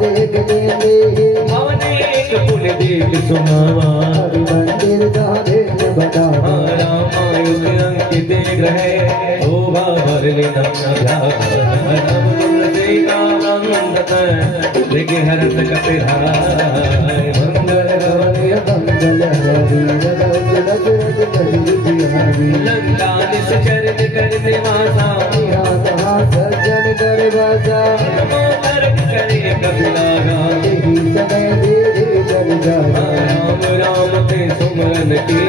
देख देंगे अनेक पुल देख सुनावा हरि मंदिर जाने बतावा रामायुग अंकित ग्रह शोभा भरले हरत कपिलाय मंगल मंगल हरि लंका निश्चरित कर निवासा सज्जन कर बसा करे कपिला समय धीरे कर जा राम राम के सुमरन की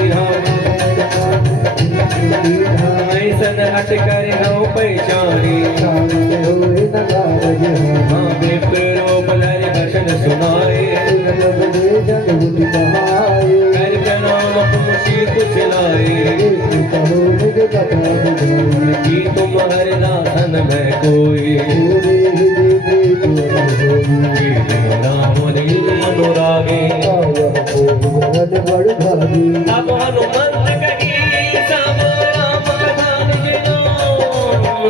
ऐसन हट कर हो पहचानी विप्रोपलर भशन सुनाए कर नाम पूछी कुछ लाए कि तुम हरदासन में कोई राम अनुरागी अब हनुमंत कही सब राम कथान जिनो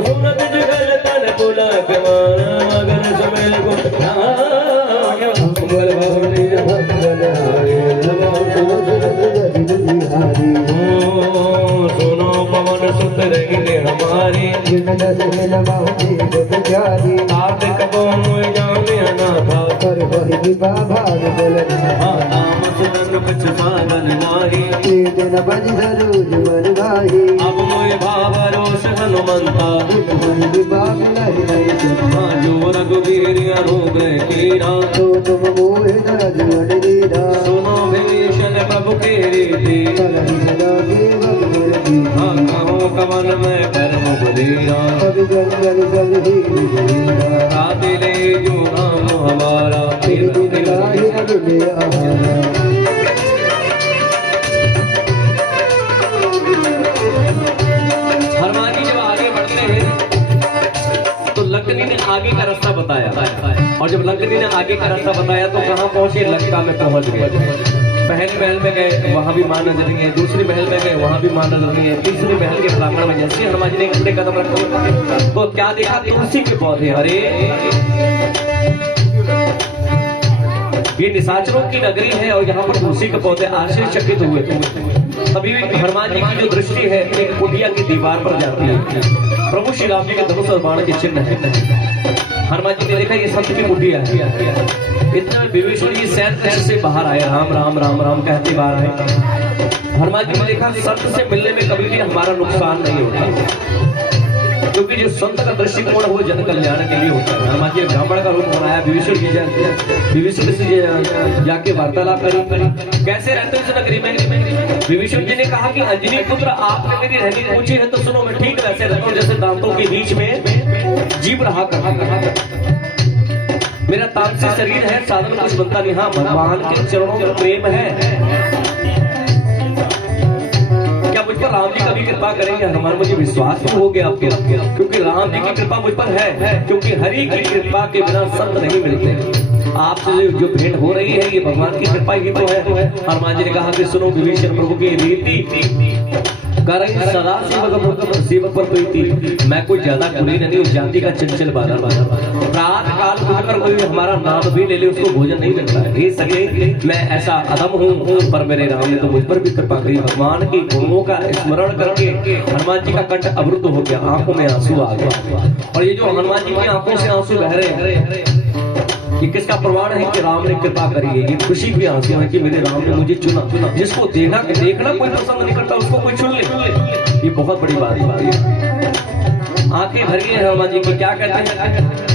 सुनत जुगल तन पुलक मगन समय को मंगल भवनी मंगल सुनो पवन सुत रही हमारी आप कबो जाने अनाथा नाम सुनन कुछ साधन नारी अब मोय भाव रोष हनुमंता जो रघुवीर अनुग्रह कीरा सुनो विभीषण प्रभु के रीति कहो कवन में परम बधीरा आदिले जो नाम हमारा हनुमान जी जब आगे बढ़ते हैं तो लंकनी ने आगे का रास्ता बताया और जब लंकनी ने आगे का रास्ता बताया तो कहाँ पहुंचे लंका में पहुंच गए पहले महल में गए वहां भी मां नजर नहीं है दूसरी महल में गए वहां भी मां नजर नहीं है तीसरी महल के प्रांगण में जैसे हनुमान जी ने अपने कदम रखे तो क्या देखा तुलसी के पौधे अरे ये निशाचरों की नगरी है और यहाँ पर तुलसी के पौधे आश्चर्यचकित हुए थे तभी हनुमान जी की जो दृष्टि है एक कुटिया की दीवार पर जाती है प्रभु श्री राम जी के धनुष और बाण के चिन्ह है हनुमान जी ने देखा ये सत्य की कुटिया है इतना विभीषण जी सैन्य से बाहर आए राम राम राम राम कहते बाहर आए हनुमान जी ने देखा सत्य से मिलने में कभी भी हमारा नुकसान नहीं होता क्योंकि जो संत का दृष्टिकोण वो जन कल्याण के लिए होता है हनुमान जी ब्राह्मण का रूप बनाया विभीषण से जाके वार्तालाप करी कैसे रहते हो इस नगरी में विभीषण जी ने कहा कि अंजनी पुत्र आपने मेरी रहनी पूछी है तो सुनो मैं ठीक वैसे रहता हूँ जैसे दांतों के बीच में जीव रहा मेरा तामसी शरीर है साधन कुछ बनता नहीं हाँ भगवान के चरणों में प्रेम है क्या मुझ पर राम जी कभी कृपा करेंगे हनुमान मुझे विश्वास भी हो गया आपके क्योंकि राम जी की कृपा मुझ पर है क्योंकि हरि की कृपा के बिना संत नहीं मिलते आपसे जो भेंट हो रही है ये भगवान की कृपा ही तो है हनुमान जी ने कहा कि सुनो विभीषण प्रभु की रीति करें सदा सेवक पर प्रीति मैं कोई ज्यादा कुली नहीं उस जाति का चंचल बादल रात काल उठकर कोई हमारा नाम भी ले ले उसको भोजन नहीं मिलता है ये सके मैं ऐसा अदम हूँ पर मेरे राम ने तो मुझ पर भी कृपा करी भगवान की गुणों का स्मरण करके हनुमान जी का कंठ अवरुद्ध हो गया आंखों में आंसू आ गया और ये जो हनुमान जी की आंखों से आंसू बह रहे हैं ये किसका प्रमाण है कि राम ने कृपा करी है ये खुशी की आंसू है कि मेरे राम ने मुझे चुना जिसको देखना कोई पसंद नहीं करता उसको कोई चुन ले ये बहुत बड़ी बात है आंखें भरी है हनुमान जी की क्या कहते हैं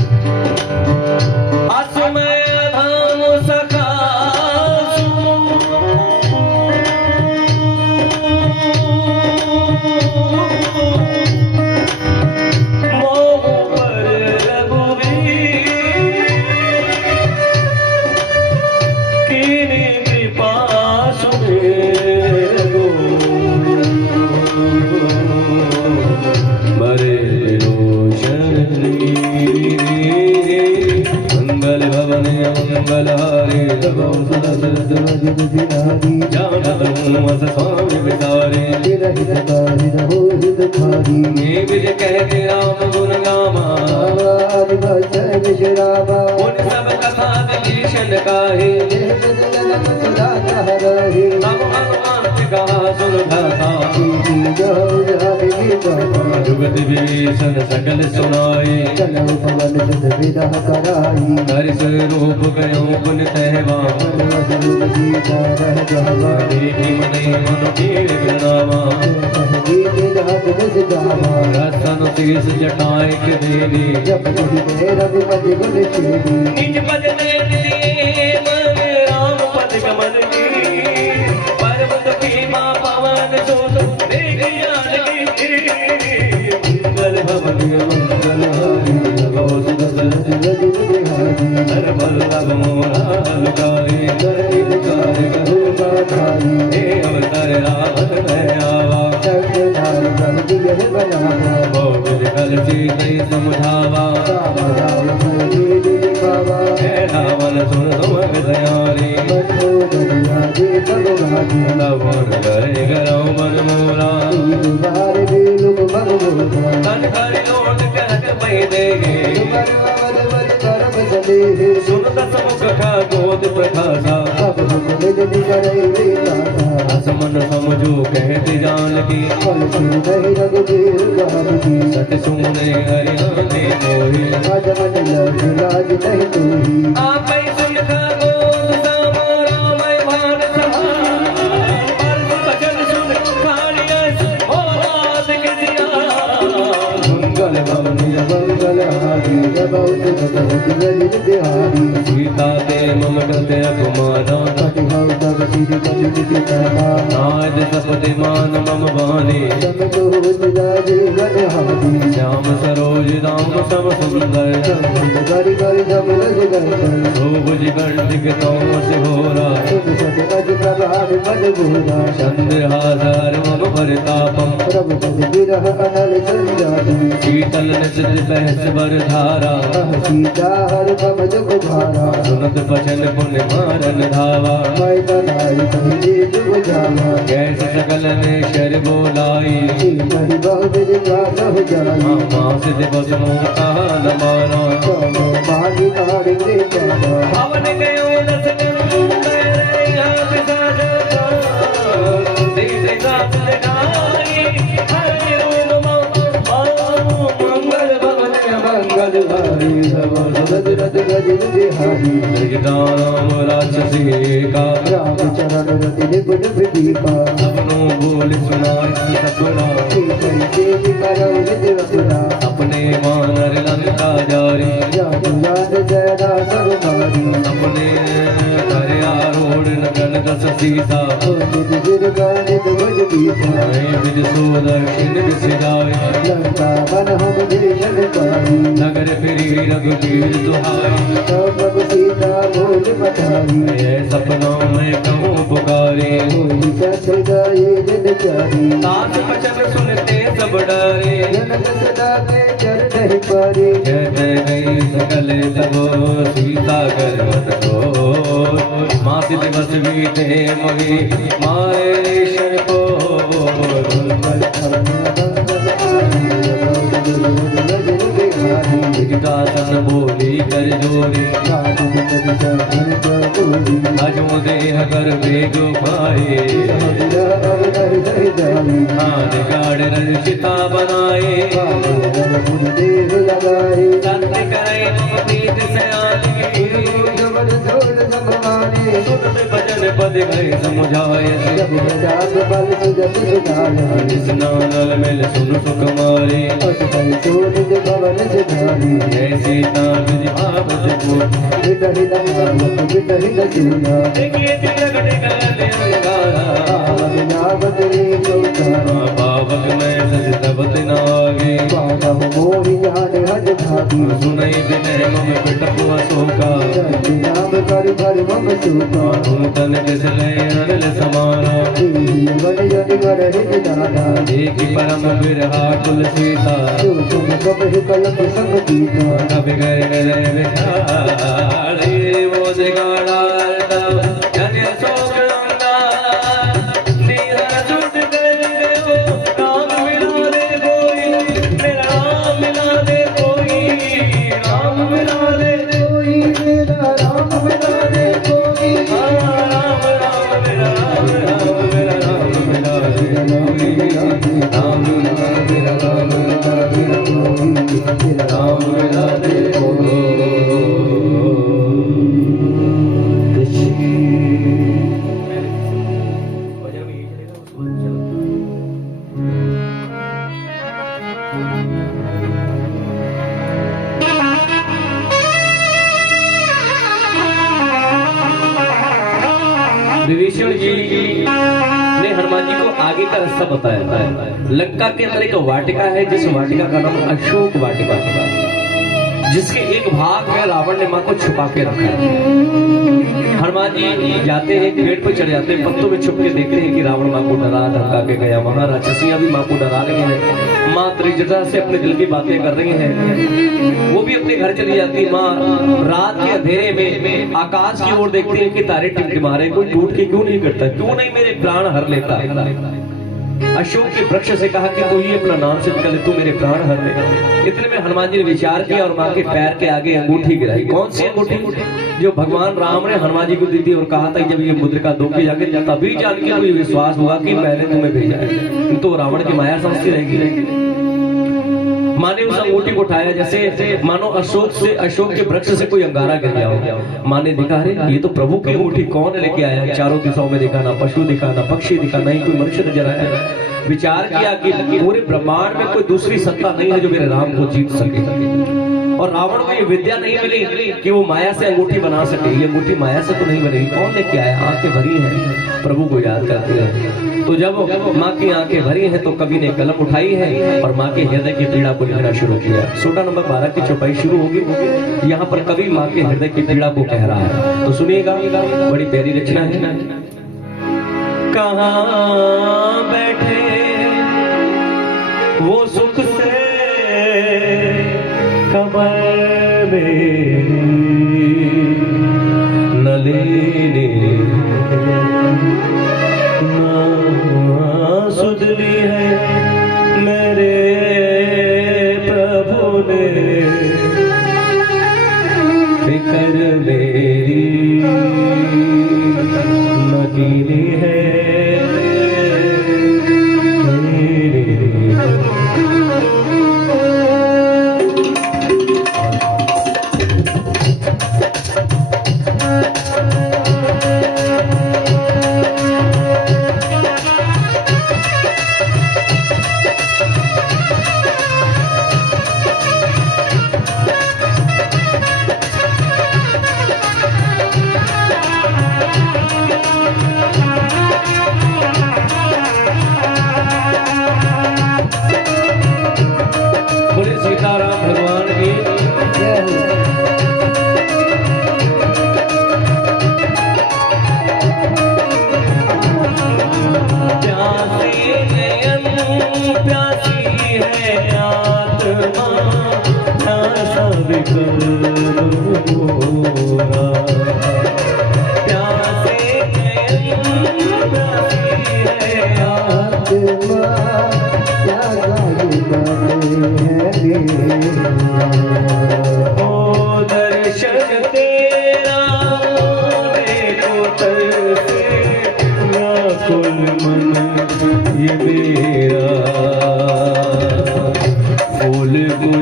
कहते राम गुण गामा सब कथा काहे जन्म सदा कह रहे तब हनुमान से कहा सुन भ्राता जाओ जाने बाबा जुगत विभीषण सकल सुनाई चलो पवन सुत विदा कराई हरि स्वरूप गयो पुन तहवा सीता रह जावा देवी मने मनु कीर गणावा गीत जात रस जावा रसन शीस जटाए के देवी जब तुझे रघुपति गुण चेली निज पद दिए मन राम पद कमल की पर्वत भीमा पवन सुत देख जानकी मंगल भवन मंगल हारी भगव सुदर्शन रज बिहारी हर बल तब मोरा लुकाए कर कार्य करो बाधारी हे अवतार रावत मैं आवा सत्यनारायण सब दिव्य बनावा बहुविध कल चीत समझावा राम राम जी जी बाबा हे रावण सुन तुम विदयारी बनो दुनिया जी सब भागी तब गए गरौ मन मोरा बार भी लोग भगवता तन कर लौट कहत पै देगे तुम्हारे बल करम चले सुन दस मुख खा गोद प्रखासा अब हम निज निज रही दाता असमन समझो कहते जान की फल सिर नहीं रघुबीर गान की सत सुने हरियाणे मोहि आज मन लग लाज नहीं तोही आप सुन खा गोद सामो राम भान सहाय पर बचन सुन खाड़िया हो रात के दिया मंगल भवन मंगल हारी बहुत बहुत ललित बिहारी सीता ते मम कृते अपमाना कटि हौ तब सिर कटि निति कहना आज सपति मान मम बानी सम दोष लाजे गण हारी श्याम सरोज दाम सम सुंदर गरि गरि सब रस गण शोभुज कंठिक तोम से होरा सुन सत अज प्रभात पद भूरा चंद्रहार मम परितापम रघुपति विरह अनल संजाती शीतल निश्चित बहस बर धारा सीता हर पम दुख भारा सुनत बचन पुण्य मारन धावा मैं बनाई कहीं दे दुख जाना कैस सकल ने शर बोलाई कहीं बहुत जिज्ञासा हो जाना मास दिवस मोता न माना सोनो माही कार के पाना पवन गयो दस गनु मेरे हाथ साजता सीते साथ लगाई हरि ओम मंगल भवन मंगल हारी रज रज रज बिहारी जगदाराम राक्षसी का राम चरण रति निपुण प्रदीपा अपनो बोल सुनाई सपना देवी करो निज रचना अपने मानर लंका जारी जान जान जयदा सब मारी अपने कर आरोढ़ नगन दस सीता निज गिर गानित भज दीपा विद सुदर्शन विसिजाए लंका मन हम भीषण कारी नगर फिरी रघुबीर दुहाई तब प्रभु सीता बोल पठाई ऐ सपनों में कहूँ पुकारे बोली सच गाये जन चारी सात वचन सुनते सब डरे जनक सदा के चरण पारी जय जय गई सकल तबो सीता गर्वन को मासी दिवस बीते मोहि मारे शर को विकटासन बोली कर जोरी अजो देह कर वेग पाए हाथ गाड़ रचिता बनाए सत्य करे प्रीत सयानी सुन भजन पद गए समुझाए स्नानल मिल सुन सुख मारे जय सीता तुझ भाव को देखिए तिलक गले अंगारा पावक में सज तबत नागे सुनई विनय मम पिटपुआ शोका तन किसले अनल समाना एक परम बिरहा कुल सीता कभी घर गए विठारी वो दिगाड़ा तब जन शोक राम मिला दे कोई मेरा राम मिला दे कोई राम मिला दे कोई मेरा राम मिला दे विभीषण जी ने हनुमान जी को आगे का रास्ता बताया। लंका के अंदर एक वाटिका है, जिस वाटिका का नाम अशोक वाटिका, जिसके एक भाग में रावण ने मां को छुपा के रखा है। हनुमान जी जाते हैं, पेड़ पर चढ़ जाते हैं, पत्तों में छुप के देखते हैं कि रावण मां को डरा धमका के गया। वहां राक्षसियां भी मां को डरा रही हैं। मां त्रिजटा से अपने दिल की बातें कर रही हैं। वो भी अपने घर चली जाती है। मां रात के अंधेरे में आकाश की ओर देखती है कि तारे टिमटिमा रहे, कोई टूट के क्यों नहीं करता, क्यों नहीं मेरे प्राण हर लेता। अशोक के वृक्ष से कहा कि तू ही अपना नाम सिद्ध कर ले, तू मेरे प्राण हर ले। इतने में हनुमान जी ने विचार किया और मां के पैर के आगे अंगूठी गिराई। कौन सी अंगूठी? जो भगवान राम ने हनुमान जी को दी थी और कहा था जब ये मुद्रिका दो के जाके तभी जान के मुझे विश्वास हुआ कि मैंने तुम्हें भेजा है, तो रावण की माया समझती रहेगी। माँ ने उस अंगूठी को उठाया जैसे मानो अशोक के वृक्ष से कोई अंगारा गिर गया हो। माँ ने देखा, अरे ये तो प्रभु की अंगूठी कौन लेके आया। चारों दिशाओं में देखा, ना पशु दिखा, ना पक्षी दिखा, ना ही कोई मनुष्य नजर आया। विचार किया कि पूरे ब्रह्मांड में कोई दूसरी सत्ता नहीं है जो मेरे राम को जीत सके। और रावण को ये विद्या नहीं मिली कि वो माया से अंगूठी बना सके। ये अंगूठी माया से तो नहीं बनेगी, कौन लेके आया। आंखें भरी हैं, प्रभु को याद करती है। तो जब माँ की आंखें भरी हैं तो कवि ने कलम उठाई है और माँ के हृदय की पीड़ा को लिखना शुरू किया। सूटा नंबर 12 की चौपाई शुरू होगी। यहाँ पर कवि माँ के हृदय की पीड़ा को कह रहा है, तो सुनिएगा, बड़ी प्यारी रचना है। कहाँ बैठे वो सुख से कबर में न लेने ना सुध ली है मेरे प्रभु ने, फिक्र मेरी न कीनी है।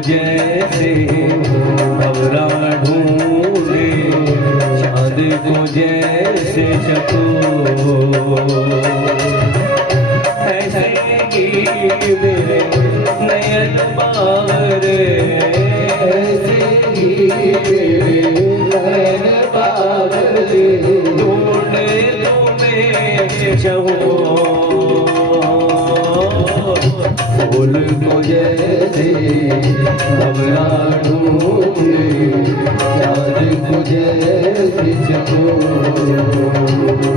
जैसे भवरा ढूंढे चांद को जैसे चको, ऐसे ही मेरे नयन बावरे, ऐसे ही मेरे नयन बावरे, ढूंढे तुम्हें चाहो फूल को जैसे भवरा ढूंढे चांद को जैसे चको।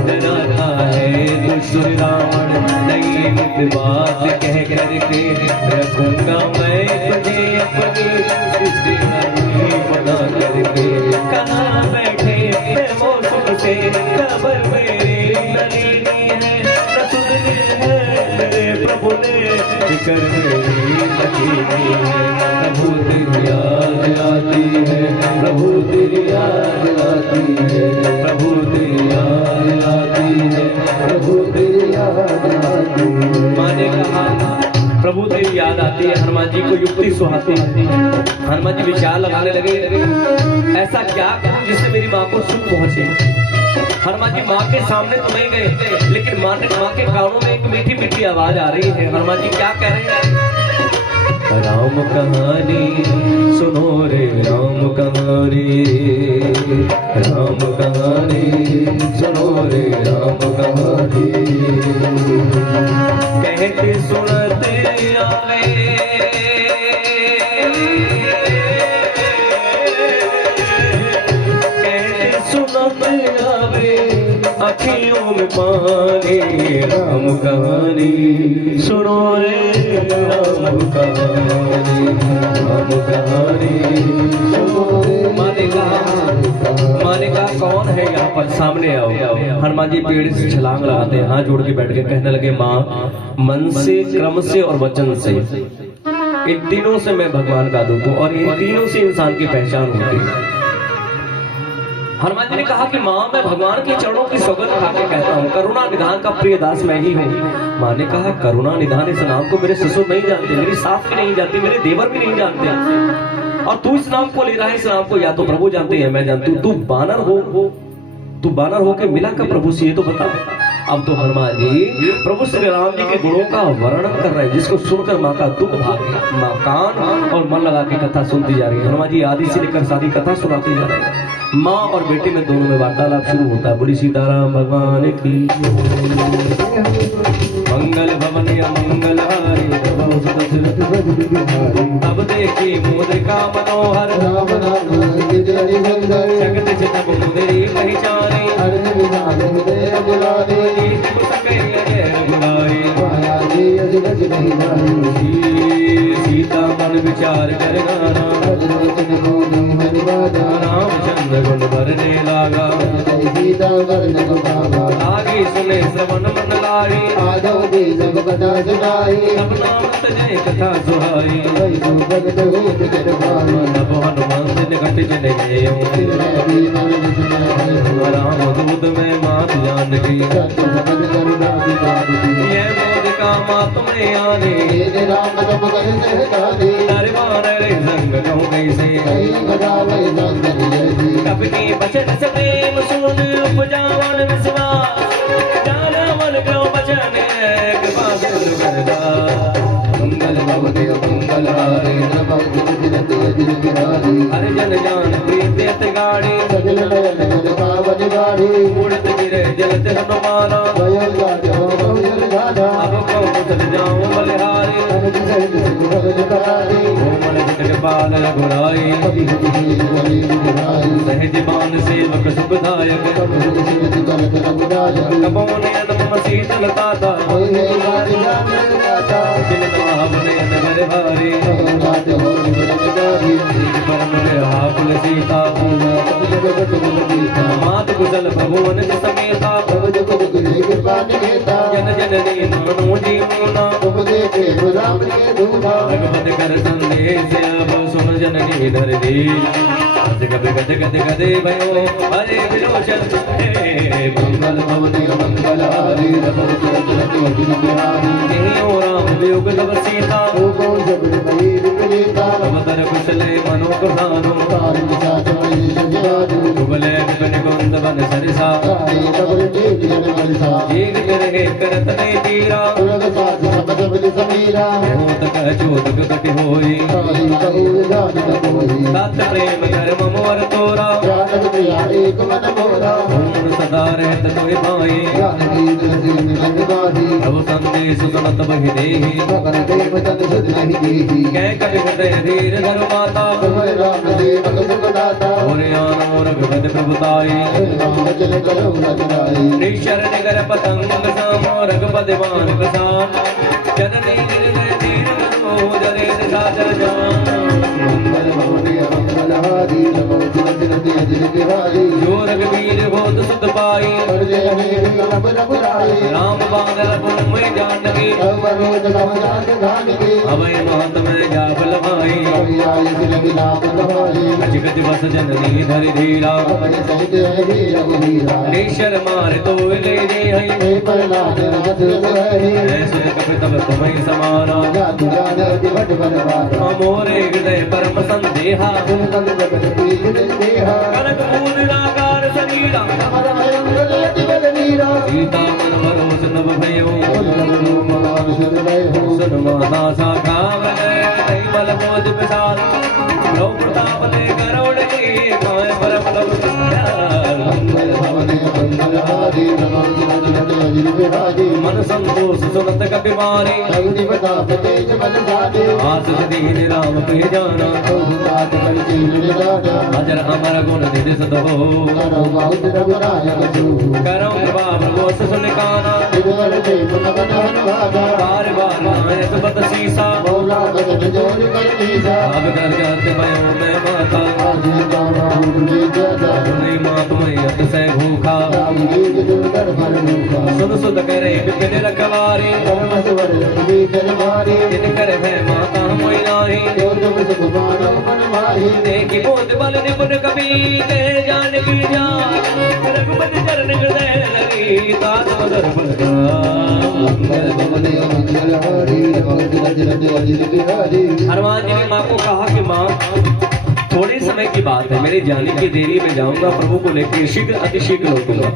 डराता है दुष्ट रावण नई मित बात कह करके, रखूंगा मैं तुझे अपनी सृष्टि बना करके। कहाँ बैठे मौसम से खबर मेरी नलीनी है, न सुनने है प्रभु ने फिक्र मेरी नलीनी है। प्रभु तेरी याद आती है, प्रभु तेरी याद आती है, प्रभु तेरी याद आती है, प्रभु तेरी याद आती है। माँ ने कहा प्रभु तेरी याद आती है। हनुमान जी को युक्ति सुहाती है। हनुमान जी विचार लगाने लगे, ऐसा क्या करूं जिससे मेरी माँ को सुख पहुंचे। हनुमान जी माँ के सामने तो नहीं गए, लेकिन माँ के कानों में एक मीठी मीठी आवाज आ रही है। हनुमान जी क्या कह रहे हैं? राम कहानी सुनो रे राम कहानी, राम कहानी सुनो रे राम सुनते आवे सुनते आवे अखियों में पानी राम कहानी सुनो रे राम कहानी राम कहानी सुनो रे। माने कहा कौन है यहाँ पर, सामने आओ। हनुमान जी पेड़ से छलांग लगाते हैं, हाथ जोड़ के बैठ के कहने लगे माँ मन से क्रम से और वचन से इन तीनों से मैं भगवान का दूत हूँ और इन तीनों से इंसान की पहचान होती है। हनुमान जी ने कहा कि माँ मैं भगवान के चरणों की सौगंध खा के कहता हूँ करुणा निधान का प्रिय दास मैं ही हूँ। माँ ने कहा करुणा निधान इस नाम को मेरे ससुर नहीं जानते, मेरी सास भी नहीं जानती, मेरे देवर भी नहीं जानते, और तू इस नाम को ले रहा है। इस नाम को या तो प्रभु जानते हैं मैं जानती हूँ, तू बानर हो के मिला का प्रभु से, ये तो बता। अब तो हनुमान जी प्रभु श्री राम जी के गुणों का वर्णन कर रहे हैं, जिसको सुनकर माँ का दुख भाग गया। माँ कान और मन लगा के कथा सुनती जा रही है। हनुमान जी आदि से लेकर शादी कथा सुनाती जा रहे हैं। माँ और बेटे में दोनों में वार्तालाप शुरू होता है। बोली सीताराम भगवान की मंगल भवन या मंगल हारी अब देखी मुद्रिका मनोहर जगत चितक मुदरी पहचाने सीता मन विचार कर रामचंद्र गुण भरने लागा आगे सुने श्रवण मन लाई सब नाम तजय कथा सुहाई नभ हनुमान घट जन राम दूत में मात जानकी ये मोदिका मात में आने दरबार रे संग कहूँ कैसे कब की बचन से प्रेम सुन उपजावन विश्वास जाना मन क्यों बचन कृपा सिंधु करदा मंगल भवने मंगल हारे हरि जन जान प्रीत गाड़ी उड़त गिरे जलत हनुमाना अब कौन चल जाऊं बलिहारी मन कृपाल रघुराई सहज मान सेवक सुखदायक कपौने नम शीतलता सीता मात कुशल भगवान समेता जन जननी मानो जीवना भगवत कर संदेश अब सुन जननी धर दी गदे गदे गदे गदे भयो हरे विलोचन मंगल भवने मंगल हारी राम वियोग तब सीता अवतर कुशले मनो प्रधानो कुबले विपिन कुंद बन सरिसा एक करे करत ने तीरा होत कह चोदक कटि होई तात प्रेम धर्म मोर तोरा सदा रहत तोहि भाई प्रभु संदेश सुनत बहि देहि कह कवि हृदय धीर धर माता और आनो रघुपति प्रभुताई निशर निगर पतंग सामो रघुपति मान प्रसाद जननी हृदय धीर धरो जरे सादर जान जो रघुवीर होत सुत पाई राम बांधल पुन में जानकी अभय महत में जाफल भाई अजगत बस जननी धरि धीरा निशर मार तो ले जे हई ऐसे कपि तब तुम्हें समाना मोरे हृदय परम संदेहा कनक मूलराकार शरीरा सीता मन भरोस नभ भयो सुन माता शाखा वनय बल मोद विशाल लो प्रताप ले करोड़ की माय परम लव मन संतोष सुनत कपि मारे अग्नि प्रताप तेज बल जाने आस दीन राम पे जाना रात कर कील निराजा अजर अमर गुण निधि सद हो करो बहुत रघुराज कछु करो कृपा प्रभु सुन काना दिवर देव नमन हनुमाना बार बार नाय सुबत सीसा मौला बदन जोर कर लीसा अब कर जाते भयो मैं माता आजी कामा भूली ज्यादा नहीं मात मैं अतिशय भूखा रामी दुर्गर भर मुखा सुन सुध करे विपिन रखवारी कर्म स्वर भी कर मारे जिन कर है माता मोई नाही जो जब सुख मानो मन माही देखी बोध बल निपुण कवि ते जान की जान रघुपति चरण हृदय लगी दास मदर बलगा मंगल भवने मंगल हारी रघुपति रज रज अजिर बिहारी हनुमान जी ने माँ को कहा कि माँ थोड़े समय की बात है, मेरे जाने की देरी में जाऊंगा प्रभु को लेकर शीघ्र अतिशीघ्र लौटूंगा।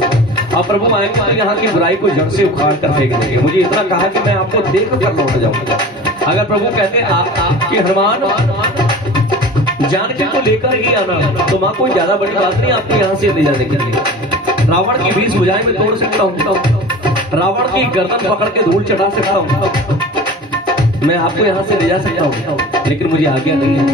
अब प्रभु आएंगे तो यहाँ की बुराई को जड़ से उखाड़ कर फेंक देंगे। मुझे इतना कहा कि मैं आपको देख कर लौट जाऊंगा। अगर प्रभु कहते कि हनुमान जानकी को लेकर ही आना तो माँ कोई ज्यादा बड़ी बात नहीं आपको यहाँ से ले जाने के लिए। रावण की 20 भुजाएं मैं तोड़ सकता हूँ, रावण की गर्दन पकड़ के धूल चढ़ा सकता हूँ, मैं आपको यहाँ से ले जा सकता हूँ, लेकिन मुझे आज्ञा नहीं है।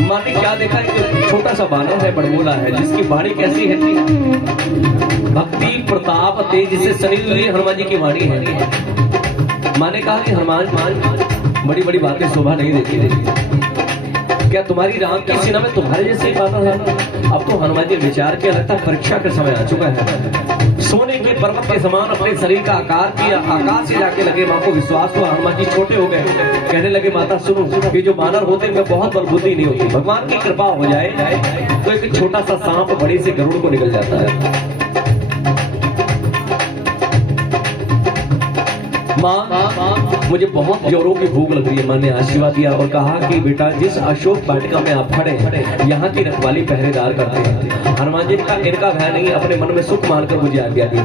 माँ ने क्या देखा, एक छोटा सा बानर है, बड़बोला है, जिसकी वाणी कैसी है, भक्ति प्रताप तेज जिससे सनी हुई हनुमान जी की वाणी है। माँ ने कहा कि हनुमान बड़ी बड़ी बातें शोभा नहीं देती, क्या तुम्हारी राम की सेना में तुम्हारे जैसे ही बात है? अब तो हनुमान जी विचार किया, लगता है परीक्षा का समय आ चुका है। सोने के पर्वत के समान अपने शरीर का आकार किया, आकाश से जाके लगे। माँ को विश्वास हुआ, हनुमान जी छोटे हो गए, कहने लगे माता सुनो, ये जो बानर होते हैं इनमें बहुत बलबुद्धि नहीं होती, भगवान की कृपा हो जाए तो एक छोटा सा सांप बड़ी से गरुड़ को निकल जाता है। माँ मुझे बहुत जोरों की भूख लग रही है। माँ ने आशीर्वाद दिया और कहा कि बेटा जिस अशोक वाटिका में आप खड़े यहाँ की रखवाली पहरेदार करते हैं। हनुमान जी का इनका भय नहीं, अपने मन में सुख मानकर मुझे आज्ञा दी।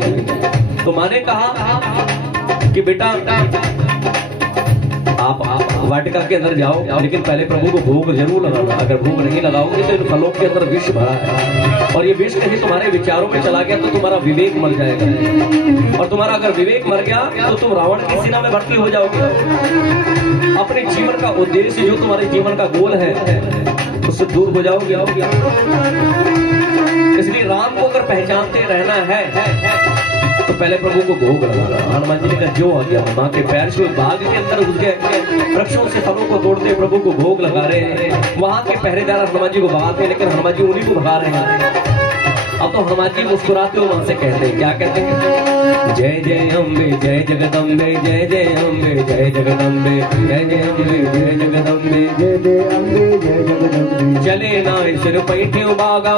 तो माँ ने कहा कि बेटा आप वाटिका के अंदर जाओ, लेकिन पहले प्रभु को भोग जरूर लगाना। अगर भोग नहीं लगाओगे तो इन फलों के अंदर विष भरा है, और ये विष कहीं तुम्हारे विचारों में चला गया तो तुम्हारा विवेक मर जाएगा, और तुम्हारा अगर विवेक मर गया तो तुम रावण की सेना में भर्ती हो जाओगे। अपने जीवन का उद्देश्य जो तुम्हारे जीवन का गोल है उससे दूर हो जाओगे। इसलिए राम को अगर पहचानते रहना है तो पहले प्रभु को भोग लगाना। हनुमान जी ने कहा जो आ गया। माँ के पैर से बाग के अंदर घुस गए, वृक्षों से फलों को तोड़ते प्रभु को भोग लगा रहे हैं। वहां के पहरेदार हनुमान जी को भगाते हैं, लेकिन हनुमान जी उन्हीं को भगा रहे हैं। अब तो हनुमान जी मुस्कुराते हुए वहां से कहते हैं, क्या कहते हैं, जय जय अम्बे जय जगदम्बे, जय जय अम्बे जय जगदम्बे, जय जय अम्बे जय जगदम्बे, जय जय अम्बे जय जगदम्बे। चले ना सिर पैठे बागा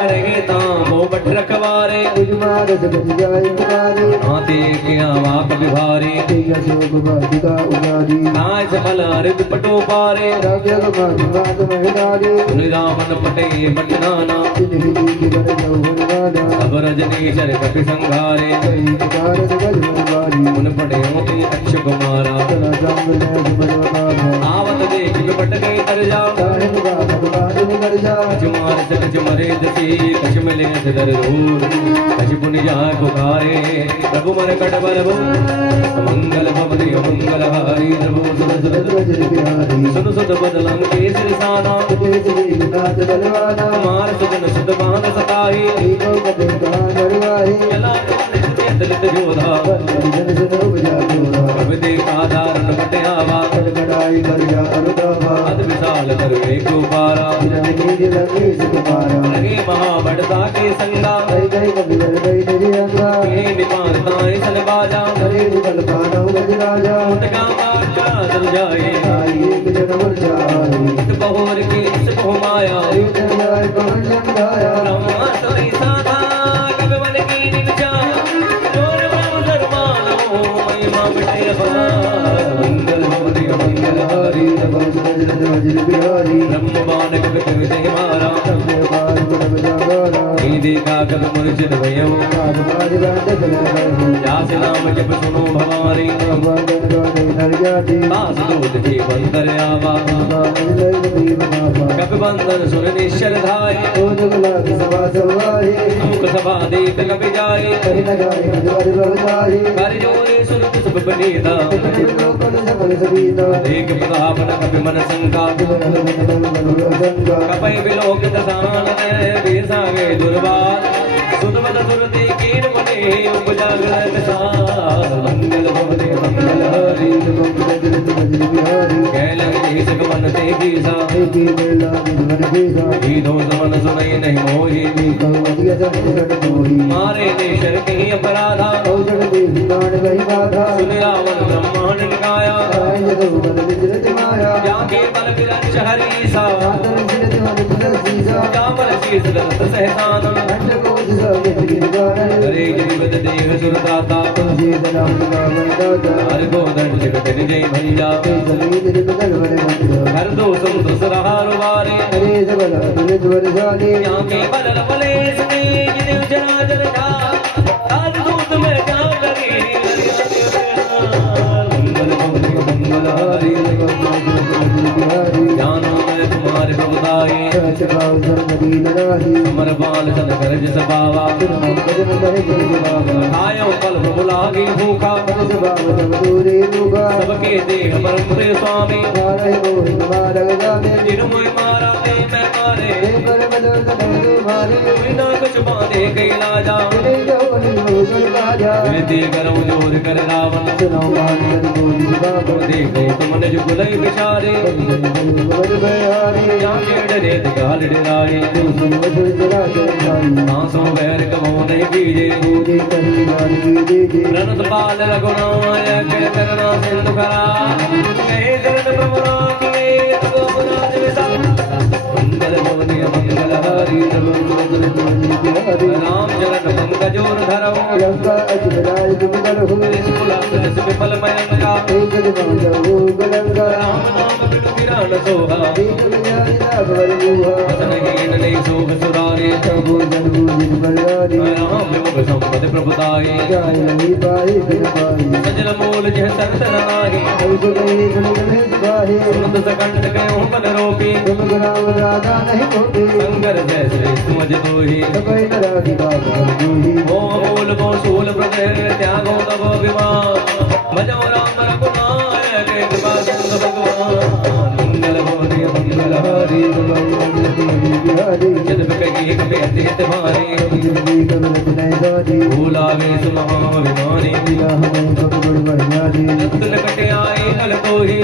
रहे तामो बट रखवारे, हाथे के आवाक विभारे, नाय सकल हृद पटो पारे, रावण पटे बटनाना, अब रजनीशर कपि संघारे, उन पटे मोती अक्ष कुमारा, आवत देख विपट गई तरजा, कछुमार से कछुमरे दसी, कछ मिले दर दूर, कछ पुनि जाय पुकारे, प्रभु मन कट बल मंगल भवति मंगल हारी, सुन सुत बदलम केसरी साना, कुमार सुजन सुत बान सताई, दलित जोधा देखा धारण पटियावा, अद विशाल करवे को पारा, लगे महाबड़ता के संगा, निपारताएं सल बाजा, उनका मार्चा दल जाए, बहोर की इस बहुमाया, ब्रह्मा सोई साधा कब मन की निचा, जोर ब्रह्म मानो महिमा बिटे मंगल भवति मंगल हारी, ब्रह्म बाण कब कविते मारा, देखा कब मूर्छित भयो, जास नाम जप सुनो भवानी, दास दूत जी बंदर आवा, कपिबंधन सुन निश्चल धाय ओ जगन्नाथ सभा सवाहे मुख सभा देख कपि जाय कहि न जाय द्वार बहुजाहे कर जोरे सुन सब बनीता लोकन सकल सबीता देख प्रताप न कपि मन शंका कपय विलोक दसान बेसागे दुर्बार सुतवत सुरते कीन मने उपजागरण सार मंगल भवने मंगल हरि कैलंग सक मन ते गीसा गीधो समन सुनई नहीं मोहि मारे नेशर कहीं अपराधा सुन रावण ब्रह्मांड निकाया जाके बल विरंच हरीसा जा बल शीस दत्त सहसान करे जीवत देह सुरदाता हर गोदंड जगत निजय भैया हर दो समुद्र सराहार वारे जाके बल बलेस ने जिने जना जल जा आज दूत में जा लगी मंगल हरि जानो मैं तुम्हारे प्रभुताई अमर बाल तन करज सबावा आयो कल प्रभु लागी भूखा सबके देह परम प्रिय स्वामी जिन मोहि मारा ते मैं मारे कोई ना कुछ बांधे कई लाजा विनती करो जोर कर रावण देखो तुमने जो गुलई बिचारे जाके डरे गाल डराए सांसों वैर कमो नहीं कीजे प्रणत पाल रघुनायक करना सिंधु करा कहे चरण प्रभु राम के तो अपराध विसा मंगल भवनी मंगल हरि राम चरण पंकजोर धरो विफल मयंका राम नाम बिनु गिरान सोहा वसन हीन नहीं सोग सुरारे राम विमुख संपद प्रभुताई सजल मूल जह सरसन नाही सुनत सकंठ कयो बन रोपी संगर जय श्रेष्ठ मज दोही ओ मूल को शूल प्रजय त्यागो तब अभिमान भजो राम रघुनायक कृपा सिंधु भगवान मंगल भवने मंगल हरि जद कही कपि अतीत भारे भूलावेश महाभिमानी रत्न कटे आए नल तोही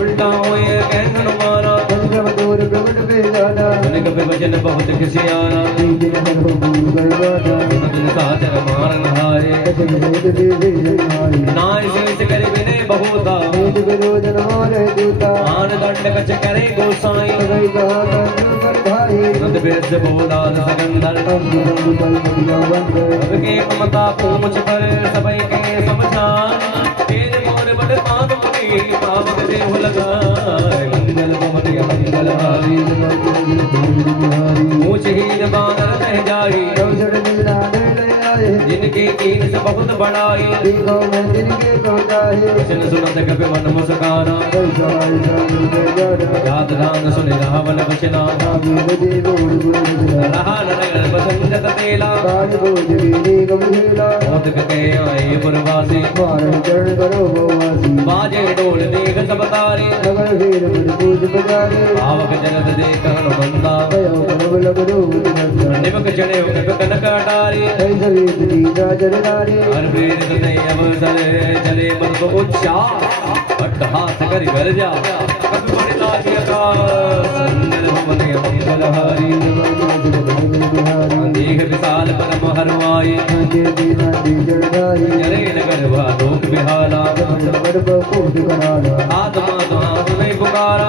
उल्टा होए कहन मारा सुन कपि वचन बहुत खिसियाना साचर मारन हारे नाय शीस कर विनय बहुता आन दंड कच करे गोसाई नंद बिरस बहुलाद सकंदर सबके ममता पूछ पर सबई के समझान तेज मोर बड़ पाप मुनि पावक देव लगाए मंगल भवने मंगल हरि ऊंच हीन बानर रह जाई जिनकी कीन से बहुत बड़ाई वचन सुनत कपि मन मुस्काना जात राम सुन रावण वचना रहा नगर बसंत तेला मोदक के आए पुरवासी बाजे डोल देख सब तारे आवक जगत देख हनुमंता निमक चढ़े कनक अटारी हर वीर तने अवसर चले मन को उच्चार बट हाथ कर घर जा कभी बड़े लागी आकाश मंगल भवने मंगल हरि देख विशाल परम हरवाई जरे नगर वा लोक बिहाला आत्मा तो नहीं पुकारा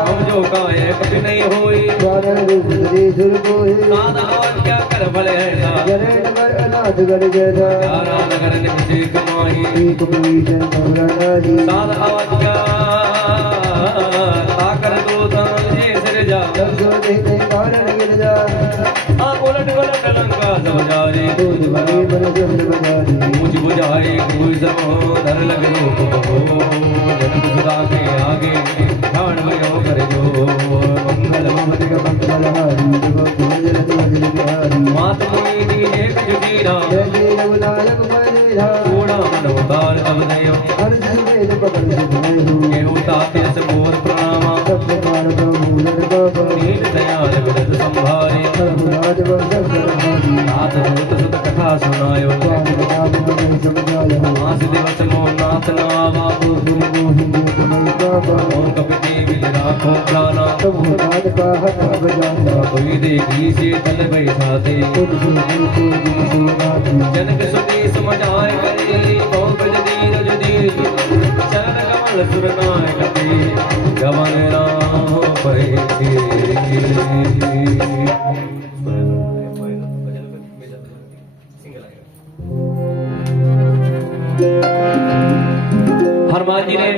हम जो काये कभी नहीं होई साधारण क्या कर भले है नगर निकटे कमाही साधारण क्या आकर दो दान सिर जा उलट उलट लंका समझारे मुझ बुझाए कोई समो धर लगे जन्म खुदा के आगे प्राणमयो कर जो मंगलमय मंगलहारी जगत बिहारी मात मोहि दीने जुगीरा जय जय रघुनायक परेरा कूड़ा मनोकार अवदयो हर वेद पकड़ सुनाई हूँ केहू ताते से मोर प्रणामा सब प्रकार का मूलन बाबा दीन दयाल विदत संभारे सर्वराज वंदन करहारी नाथ भूत सुत कथा सुनायो स्वामी नाम में समझाया मास दिवस मोह नाथ नामा गुरु मोहिनी तुम्हें बाबा ओम कपिति विज राखो प्राणा तब नाथ का हक बजाना कोई देखी से तल बैठाते खुद सुनी को जिन सुनाती जनक सुनी समझाए करे बहु गज दीन जुदी चरण कमल सुरनाय कपि गवन राम परे हनुमान जी ने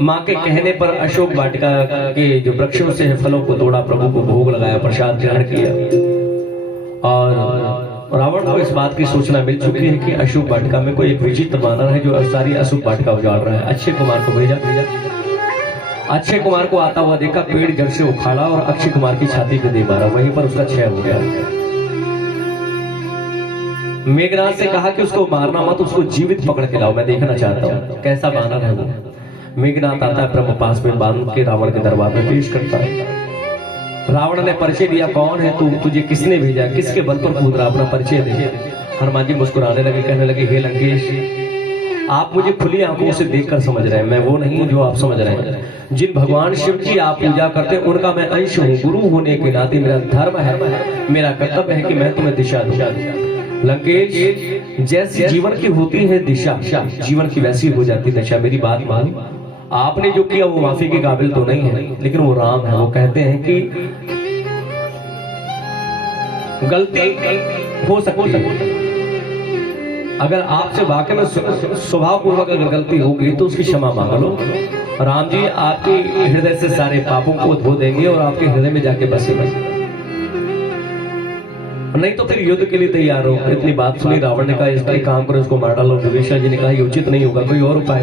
माँ के कहने पर अशोक वाटिका के जो वृक्षों से फलों को तोड़ा, प्रभु को भोग लगाया, प्रसाद ग्रहण किया। और रावण को इस बात की सूचना मिल चुकी है कि अशोक वाटिका में कोई एक विचित्र वानर है जो सारी अशोक वाटिका उजाड़ रहा है। अक्षय कुमार को भेजा। अक्षय कुमार को आता हुआ देखा, पेड़ जड़ से उखाड़ा और अक्षय कुमार की छाती पे दे मारा, वहीं पर उसका क्षय हो गया। मेघनाथ से कहा कि उसको मारना मत, उसको जीवित पकड़ के लाओ, मैं देखना चाहता हूँ कैसा वानर है वो। मेघनाथ आता है, ब्रह्मपाश में बांध के रावण के दरबार में पेश करता है। रावण ने परिचय दिया, कौन है तू, तुझे किसने भेजा, किसके बल पर कूद रहा, अपना परिचय दे। हनुमान जी मुस्कुराने लगे, कहने लगे, हे लंकेश, आप मुझे खुली आंखों से देखकर समझ रहे हैं, मैं वो नहीं हूं जो आप समझ रहे हैं। जिन भगवान शिव की आप पूजा करते हैं उनका मैं अंश हूँ। गुरु होने के नाते मेरा धर्म है, मेरा कर्तव्य है कि मैं तुम्हें दिशा दूं। लंकेश, जैसी जीवन की होती है दिशा, जीवन की वैसी हो जाती दशा। मेरी बात मान, आपने जो किया वो माफी के काबिल तो नहीं है, लेकिन वो राम है। वो कहते हैं कि गलती हो सकती है, अगर आपसे वाकई में स्वभाव पूर्वक अगर गलती होगी तो उसकी क्षमा मांग लो। राम जी आपके हृदय से सारे पापों को धो देंगे और आपके हृदय में जाके बसेंगे, नहीं तो फिर युद्ध के लिए तैयार हो। इतनी बात सुनी, रावण ने कहा इसका एक काम करो, इसको मार डालो। विभीषण जी ने कहा ये उचित नहीं होगा, कोई और उपाय।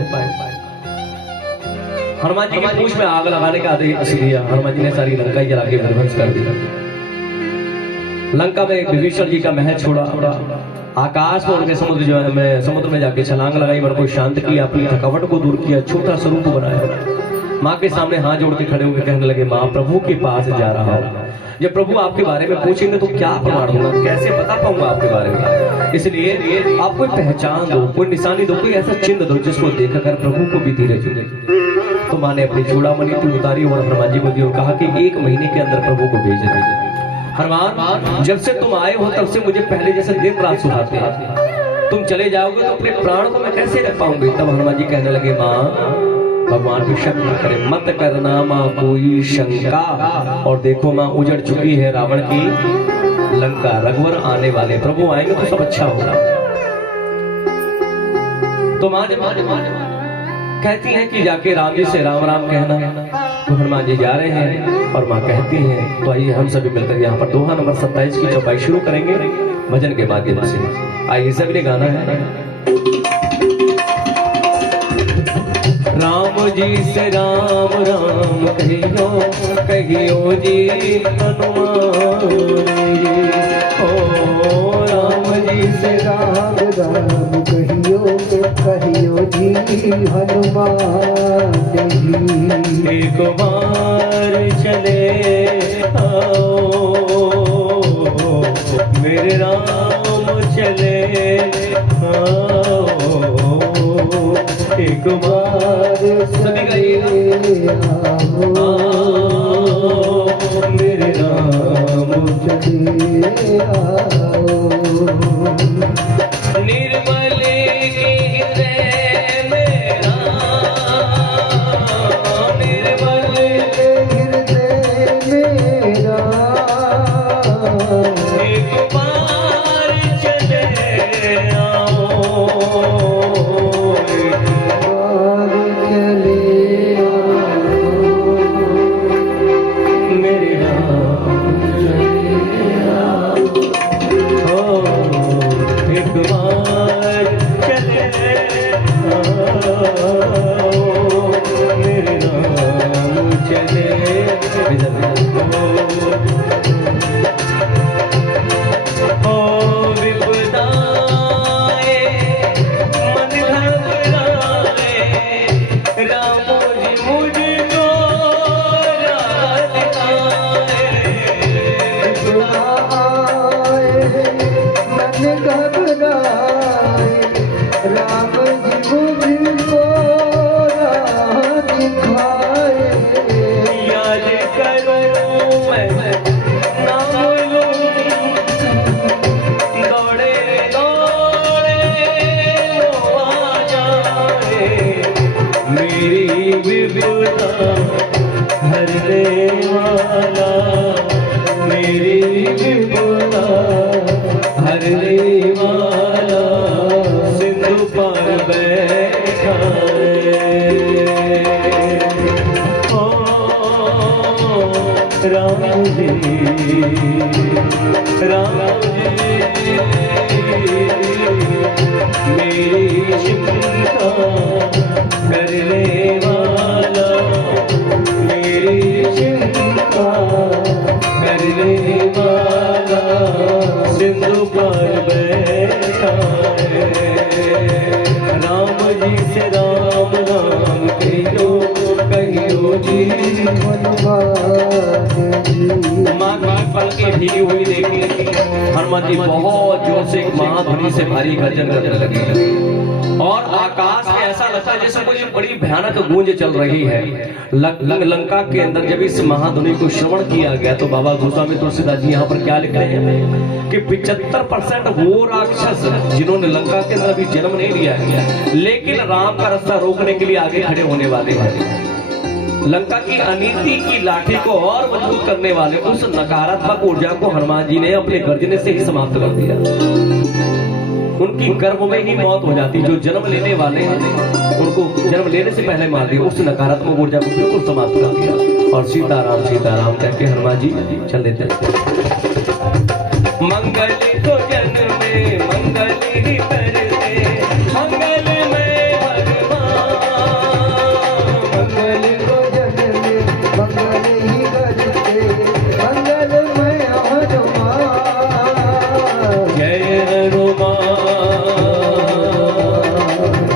हनुमान जी की पूंछ में आग लगाने का आदेश दिया। हनुमान जी ने सारी लंका जला के विध्वंस कर दिया। लंका में विभीषण जी का महल छोड़ा, आकाश में उनके समुद्र में जाके छलांग लगाई, मन को शांत किया, अपनी थकावट को दूर किया, छोटा स्वरूप बनाया। माँ के सामने हाथ जोड़ के खड़े होकर कहने लगे, माँ प्रभु के पास जा रहा हूँ। जब प्रभु आपके बारे में पूछेंगे तो क्या प्रमाण दूंगा, कैसे बता पाऊंगा आपके बारे में। इसलिए आप कोई पहचान दो, कोई निशानी दो, कोई ऐसा चिन्ह दो जिसको देखकर प्रभु को भी धीरे धीरे। तो माँ ने अपनी चूड़ामणि की उतारी और हनुमान जी को दी और कहा कि 1 महीने के अंदर प्रभु को भेज दीजिए। हनुमान, जब से तुम आए हो तब से मुझे पहले जैसे दिन रात सुहाते हैं, तुम चले जाओगे तो अपने प्राण को मैं कैसे रख पाऊंगी। तब हनुमान जी कहने लगे, माँ भगवान को शक न करे, मत करना माँ कोई शंका। और देखो माँ उजड़ चुकी है रावण की लंका, रघुवर आने वाले, प्रभु आएंगे तो सब अच्छा होगा। तो माँ कहती हैं कि जाके राम जी से राम राम कहना। तो हनुमान जी जा रहे हैं और माँ कहती हैं, तो आइए हम सभी मिलकर यहाँ पर दोहा नंबर 27 की चौपाई शुरू करेंगे भजन के माध्यम से। आइए सभी ने गाना है। राम जी से राम राम कहियो, कहियो जी हनुमान जी। ओ राम जी से राम राम कहियो, कहियो जी हनुमान जी। एक बार चले आओ मेरे राम चले आओ, एक बार सभी गई आओ मेरे राम चले आओ। निर्मल के हृदय में राम, निर्मल हृदय मेरा एक बार चले आओ, मेरे राम चले आओ। दिखाए याद करूं मैं ना भूलूं दौड़े दौड़े वो आ जाए मेरी विपदा हरने वाला मेरी विपदा हरने वाला सिंधु पर बैठा राम जी मेरी चिंता करने वाला मेरी चिंता करने वाला सिंधु पर बैठा है राम जी से राम नाम कहियो जी माँ की पलकें भीगी हुई देखी हनुमान जी बहुत जोर से एक महाध्वनि से भारी गर्जन करने लगे और आकाश में ऐसा लगता है जैसे कोई बड़ी भयानक गूंज चल रही है। लंका के अंदर जब इस महाध्वनि को श्रवण किया गया तो बाबा गोस्वामी तुलसीदास जी यहाँ पर क्या लिख रहे हैं कि 75% वो राक्षस जिन्होंने लंका के अंदर अभी जन्म नहीं लिया है लेकिन राम का रास्ता रोकने के लिए आगे खड़े होने वाले हैं। लंका की अनीति की लाठी को और मजबूत करने वाले उस नकारात्मक ऊर्जा को हनुमान जी ने अपने गर्जने से ही समाप्त कर दिया। उनकी गर्भ में ही मौत हो जाती जो जन्म लेने वाले हैं उनको जन्म लेने से पहले मार दिया उस नकारात्मक ऊर्जा को बिल्कुल समाप्त कर दिया और सीताराम कह के हनुमान जी चल देते मंगल को जन्म में मंगल ही करते मंगल में भगवान मंगल को जन्म में मंगल ही करते मंगल में हनुमान जय हनुमान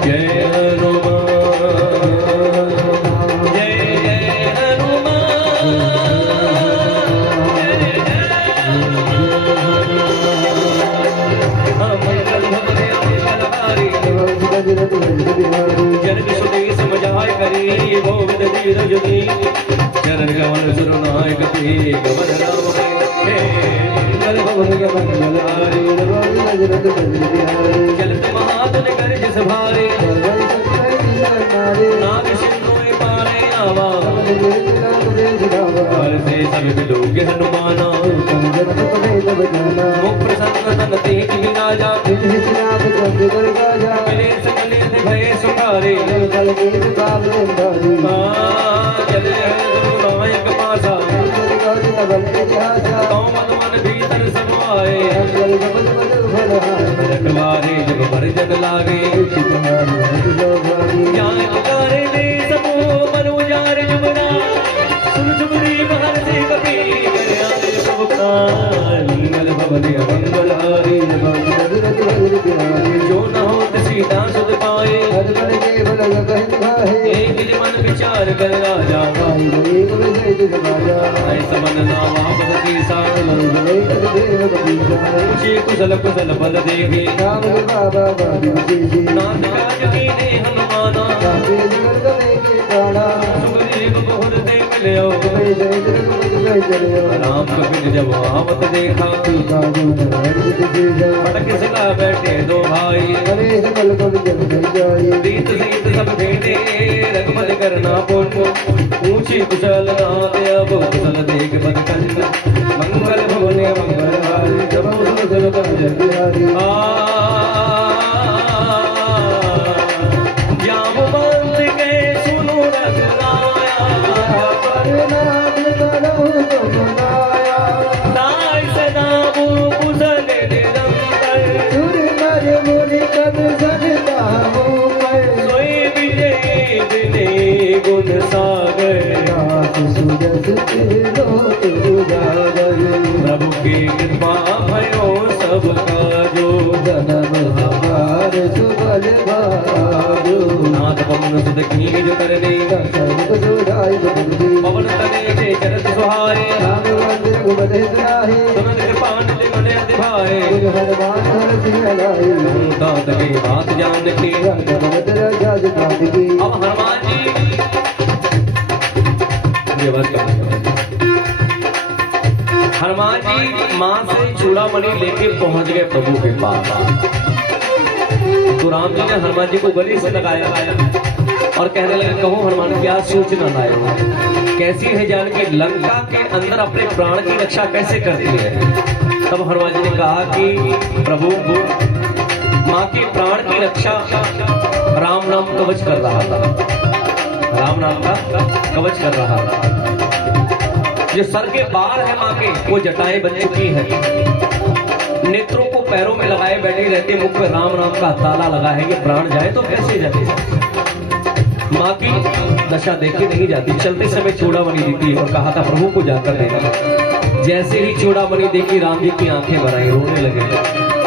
जय हनुमान जय जय हनुमान मंगल भवने मंगलहारी जनक सुदेश समझाय करी गोविंद धीरज दी चरण कमल सुरनायक पी कमल राम हे मंगल भवन मंगलहारी चलते महातुल कर जिस भारे नाग सिंधु पारे आवा से सब लोग हनुमाना मुख प्रसन्न तन तेज विराजा मिले सकले भय सुखारे चले नायक पासा तो मन भीतर समाए रखवारे जब भरजन लागे ज्ञान पुकारे दे सबो मन उजारे जुबना सुन सुबरी महर से कभी कल्याण प्रभु मंगल भवने मंगलहारी जो न हो सीता सुध पाए एक मन विचार कर राजा ऐसा मन नाम आपकी साल पूछे कुशल कुशल बल देखे नाथ काज कीने हनुमाना सुग्रीव बहुर दे मिलियो राम कपिल जब आवत देखा पटक सला बैठे दो भाई रीत सीत सब भेटे रघुमत करना पोटो ऊंची कुशल नाथ अब कुशल देख बद कंद मंगल भवने मंगलहारी जब सुन बिहारी जामवंत के सुनो रघुराया नाय सदामु कुशल निरंतर सोई विजय दिने गुण सागर प्रभु की कृपा भयो सब काजो नाथ पवन सुत कीज करने पवन तने से चरत सुहारे सुनन कृपान मन दिभाए तात के बात जान के अब हनुमान जी से वध करने। हनुमान जी मां से चूड़ामणि लेके पहुंच गए प्रभु के पास। तो राम जी ने हनुमान जी को गले से लगाया और कहने लगे, कहो हनुमान क्या सूचना लाए हो, कैसी है जानकी, लंका के अंदर अपने प्राण की रक्षा कैसे करती है। तब हनुमान जी ने कहा कि प्रभु माँ के प्राण की रक्षा राम नाम कवच कर रहा था, राम नाम का कवच कर रहा था। जो सर के बाल है माँ के वो जटाएं बन चुकी है, नेत्रों को पैरों में लगाए बैठे रहते, मुख में राम नाम का ताला लगा है, ये प्राण जाए तो कैसे जाते। माँ की दशा देखी नहीं जाती। चलते समय चूड़ामणि दी थी और कहा था प्रभु को जाकर देना। जैसे ही चूड़ामणि देखी राम जी की आंखें भर आई, रोने लगे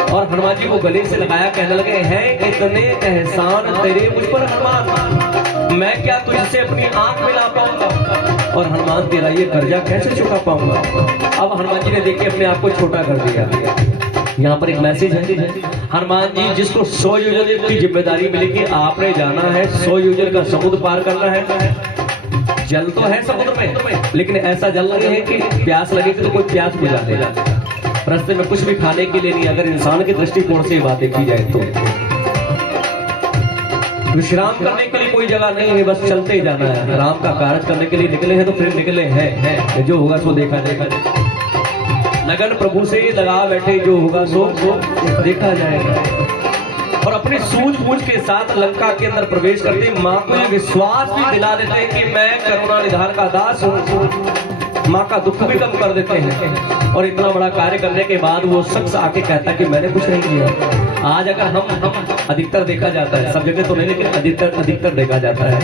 और हनुमान जी को गले से लगाया, कहने लगे, है इतने एहसान तेरे मुझ पर हनुमान, मैं क्या तुझसे अपनी आंख मिला पाऊंगा और हनुमान तेरा ये कर्जा कैसे चुका पाऊंगा। अब हनुमान जी ने देखिए अपने आप को छोटा कर दिया। यहाँ पर एक मैसेज है, हनुमान जी जिसको 100 योजन की जिम्मेदारी मिलेगी, आपने जाना है 100 योजन का समुद्र पार करना है। जल तो है समुद्र में, लेकिन ऐसा जल नहीं है कि प्यास लगेगी तो कोई प्यास बुझा देगा। रास्ते में कुछ भी खाने के लिए नहीं, अगर इंसान के दृष्टिकोण से बात देखी जाए तो विश्राम करने के लिए कोई जगह नहीं है, बस चलते जाना है। राम का कार्य करने के लिए निकले हैं तो फिर निकले हैं, जो होगा सो देखा जाएगा। लगन प्रभु से लगा बैठे, जो होगा सो देखा जाएगा। और अपनी सूझबूझ के साथ लंका के अंदर प्रवेश करते माँ को ये विश्वास भी दिला देते हैं कि मैं करुणा निधान का दास हूँ। माँ का दुख भी कम कर देते हैं और इतना बड़ा कार्य करने के बाद वो शख्स आके कहता है कि मैंने कुछ नहीं किया। आज अगर हम अधिकतर देखा जाता है, सब जगह तो नहीं लेकिन अधिकतर देखा जाता है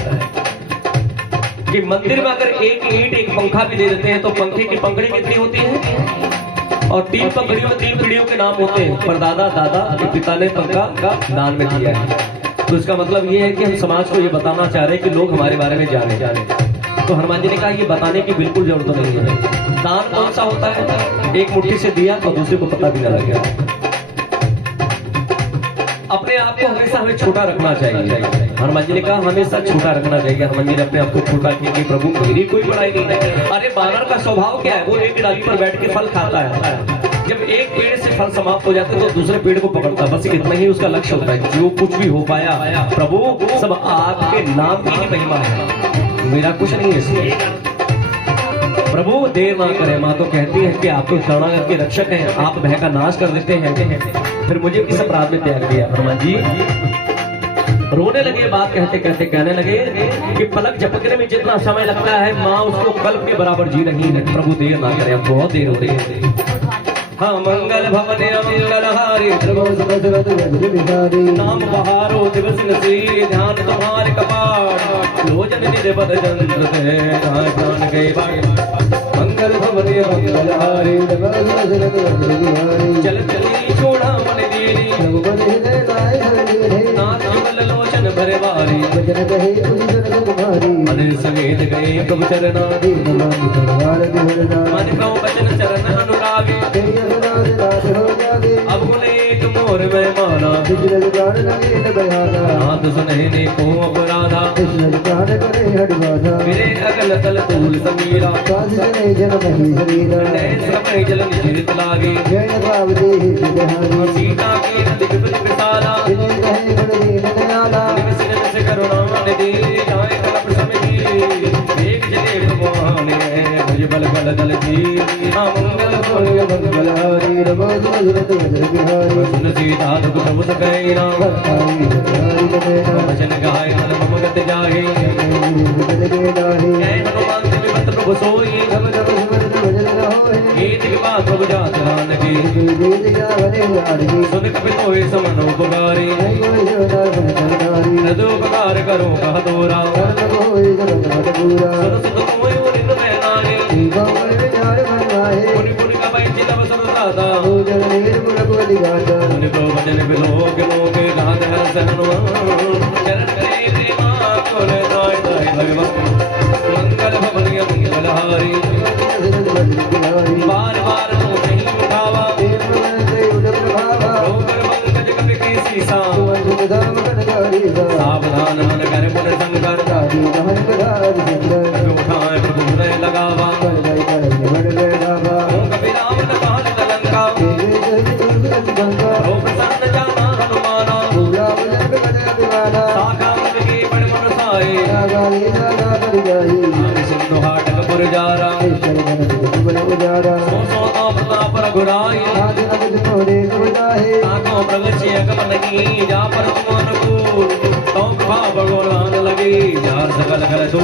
कि मंदिर में अगर एक ईंट एक पंखा भी दे देते हैं तो पंखे की पंखड़ी कितनी होती है और 3 पंखड़ियों में 3 पीढ़ियों के नाम होते हैं, पर दादा के पिता ने पंखा का दान में दिया है। तो इसका मतलब ये है कि हम समाज को ये बताना चाह रहे हैं कि लोग हमारे बारे में जाने। तो हनुमान जी ने कहा ये बताने की बिल्कुल जरूरत नहीं है। दान कौन सा होता है, एक मुट्ठी से दिया और दूसरे को पता भी न लग गया। अपने आप को हमेशा हमें छोटा रखना चाहिए। हनुमान जी ने कहा हमेशा छोटा रखना चाहिए। हनुमान जी ने अपने आप को छोटा किया कि प्रभु मेरी कोई बड़ाई नहीं है। अरे बानर का स्वभाव क्या है, वो एक डाली पर बैठ के फल खाता है। जब एक पेड़ से फल समाप्त हो जाते तो दूसरे पेड़ को पकड़ता, बस इतना ही उसका लक्ष्य होता है। जो कुछ भी हो पाया प्रभु सब आपके नाम की ही महिमा है, मेरा कुछ नहीं है इसमें। प्रभु देर ना करे। माँ तो कहती है कि आप तो शरणागत के रक्षक हैं, आप भय का नाश कर देते हैं, फिर मुझे किस अपराध में त्याग दिया। हनुमान जी रोने लगे, बात कहते कहते कहने लगे कि पलक झपकने में जितना समय लगता है माँ उसको कल्प के बराबर जी रही है। प्रभु देर ना करे, अब बहुत देर हो रही है। हाँ मंगल भवने मंगलहारी नाम बहारो दिवस नसीर, ध्यान तुम्हारे कपाट लोचन निधि पद चंद्र से प्राण गए मंगल भवने मंगलहारी चल चली चूड़ामणि दीनी नाथ जुगल लोचन भरे वारी मन समेत गए कब चरना मन कहो बचन चरण अनुरागी अब गुने तुमोर में माना नाथ सुनहने को अपराधा मेरे अगल तल तूल समीरा समय जल निश्चित लागे सीता की दिख विशाला से करुणा निधि जाए कलप समिति एक जले भगवान है मुझे बल बल दल जी मंगल मंगलहारी सुन सीता दुख सब सकै राम वचन गाय मन ममगत जाहे जय हनुमान से विपत प्रभु सोई गीत विवाह प्रभु जात रान की सुन कपि सोए समन उपकारी उपकार करो कह दोरा सुन सुन मोय उनित में नानी मुनि मुनि का भाई जिला बसर दादा मुनि को भजन बिलोक मोके गात हर हनुमान चरण करे प्रेमा कुल दाय दाय भगवान मंगल भवन मंगलहारी बार बार नहीं उठावा पंकज कपि की सीसा सावधान मन कर मुन संकर उठाए प्रभु हृदय दादा कर जाई सिंधु हाटकपुर जारा ऐश्वर्य धन जगत बल उजारा सो प्रताप रघुराई आज नगद मोरे गुरुदाहे आंखों प्रगति अगमनी जा पर अनुकूल तो कृपा भगवान लगी जार सकल कर तू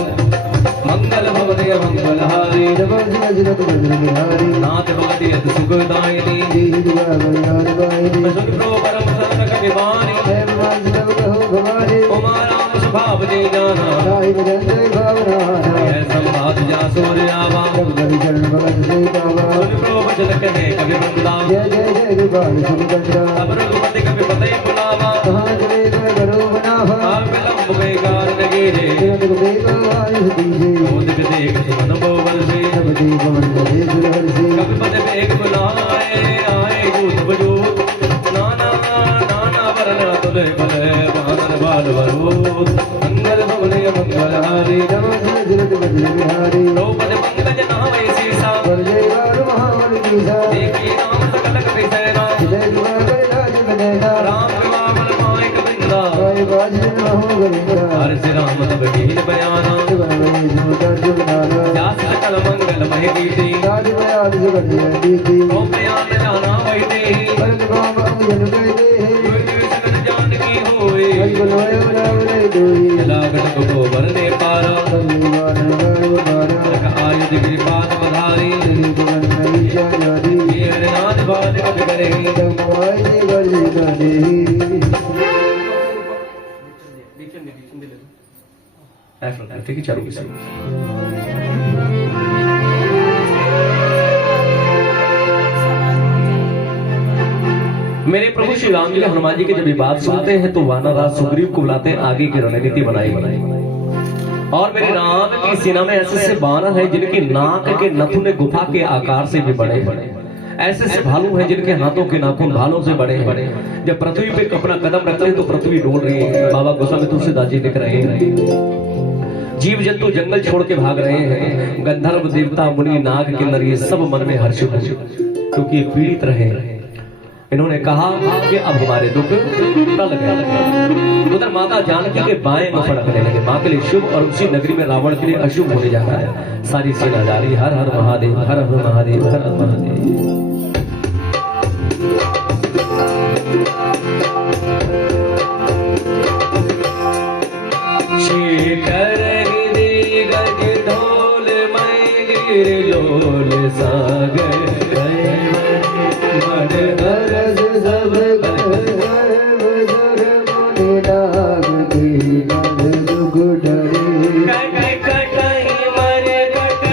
मंगल भगवते मंगलहारी जब जिनत बजर बिहारी नाथ भगवती अति सुखदायिनी देहि दुआ बलिदान गायनी सुखप्रो परम सदन कविवानी है मान जब कहो भवानी उमा राम स्वभाव दे जाना साहिब जय भावना है संभात जा सूर्य आवा जब गली चरण भगत से पावा सुखप्रो वचन कहे कवि वृंदा जय जय जय गोपाल सुखचंद्रा अब रघुपति कवि पते बुलावा कहाँ चले गए करो बनावा आप विलंब बेकार लगे रे तिरंग बेगो आयुष दीजे मोदक देख मन बोल से सब देव मन लगे सुरहर से कवि पद बेग बुलाए आए दूत बजो नाना नाना वरन तुले बले वानर बाल वरो मंगल भवने मंगलहारी जब जिनत बजर बिहारी द्रौपद पंकज नामय सीसा पर जय बार महावन कीसा देखी राम सकल कपि सेना जय जुआ कर राज बनेना राम विवाह पाए कबिंदा गाय बाजन हो गोविंदा हर श्री राम तब दीन बयाना जुगन वही जुगन जुगनाना जास सकल मंगल मह कीर्ति राज बयाल जुगन जय दीति ओम प्रयान जाना वही देहि परम काम अंजन कहते कोई देव सकल जानकी होए हरि गुण होय रावण दोई जलागत को वरने पारा संजीवन गाय बारा रख आयुध कृपात बधारी श्री जुगन नहीं जानी ये हरिनाथ बाल कवि करे जगवाई ने गर्जना देही ठीक है चालू किसी मेरे प्रभु श्री राम जी हनुमान जी की जब ये बात सुनते हैं तो वानर राज सुग्रीव को बुलाते हैं आगे की रणनीति बनाई और मेरे राम की सेना में ऐसे ऐसे वानर हैं जिनकी नाक के नथुने गुफा के आकार से भी बड़े बड़े ऐसे ऐसे भालू हैं जिनके हाथों के नाखून भालों से बड़े हैं जब पृथ्वी पे अपना कदम रखते हैं तो पृथ्वी डोल रही है बाबा गोस्वामी तुलसीदास जी लिख रहे हैं जीव जंतु जंगल छोड़ के भाग रहे हैं गंधर्व देवता मुनि नाग किन्नर ये सब मन में हर्ष क्योंकि ये पीड़ित रहे इन्होंने कहा कि अब हमारे दुख टल गए उधर माता जानकी के बाएं में फड़कने लगे माँ के लिए शुभ और उसी नगरी में रावण के लिए अशुभ होने जा रहा है सारी सेना जा रही हर हर महादेव हर हर महादेव हर हर महादेव शेखर हृदय गज ढोल मैं गिर लोल सागर मन हरस सब बजर मुनि नाग की नभ दुख डरे कट कटहि मर कट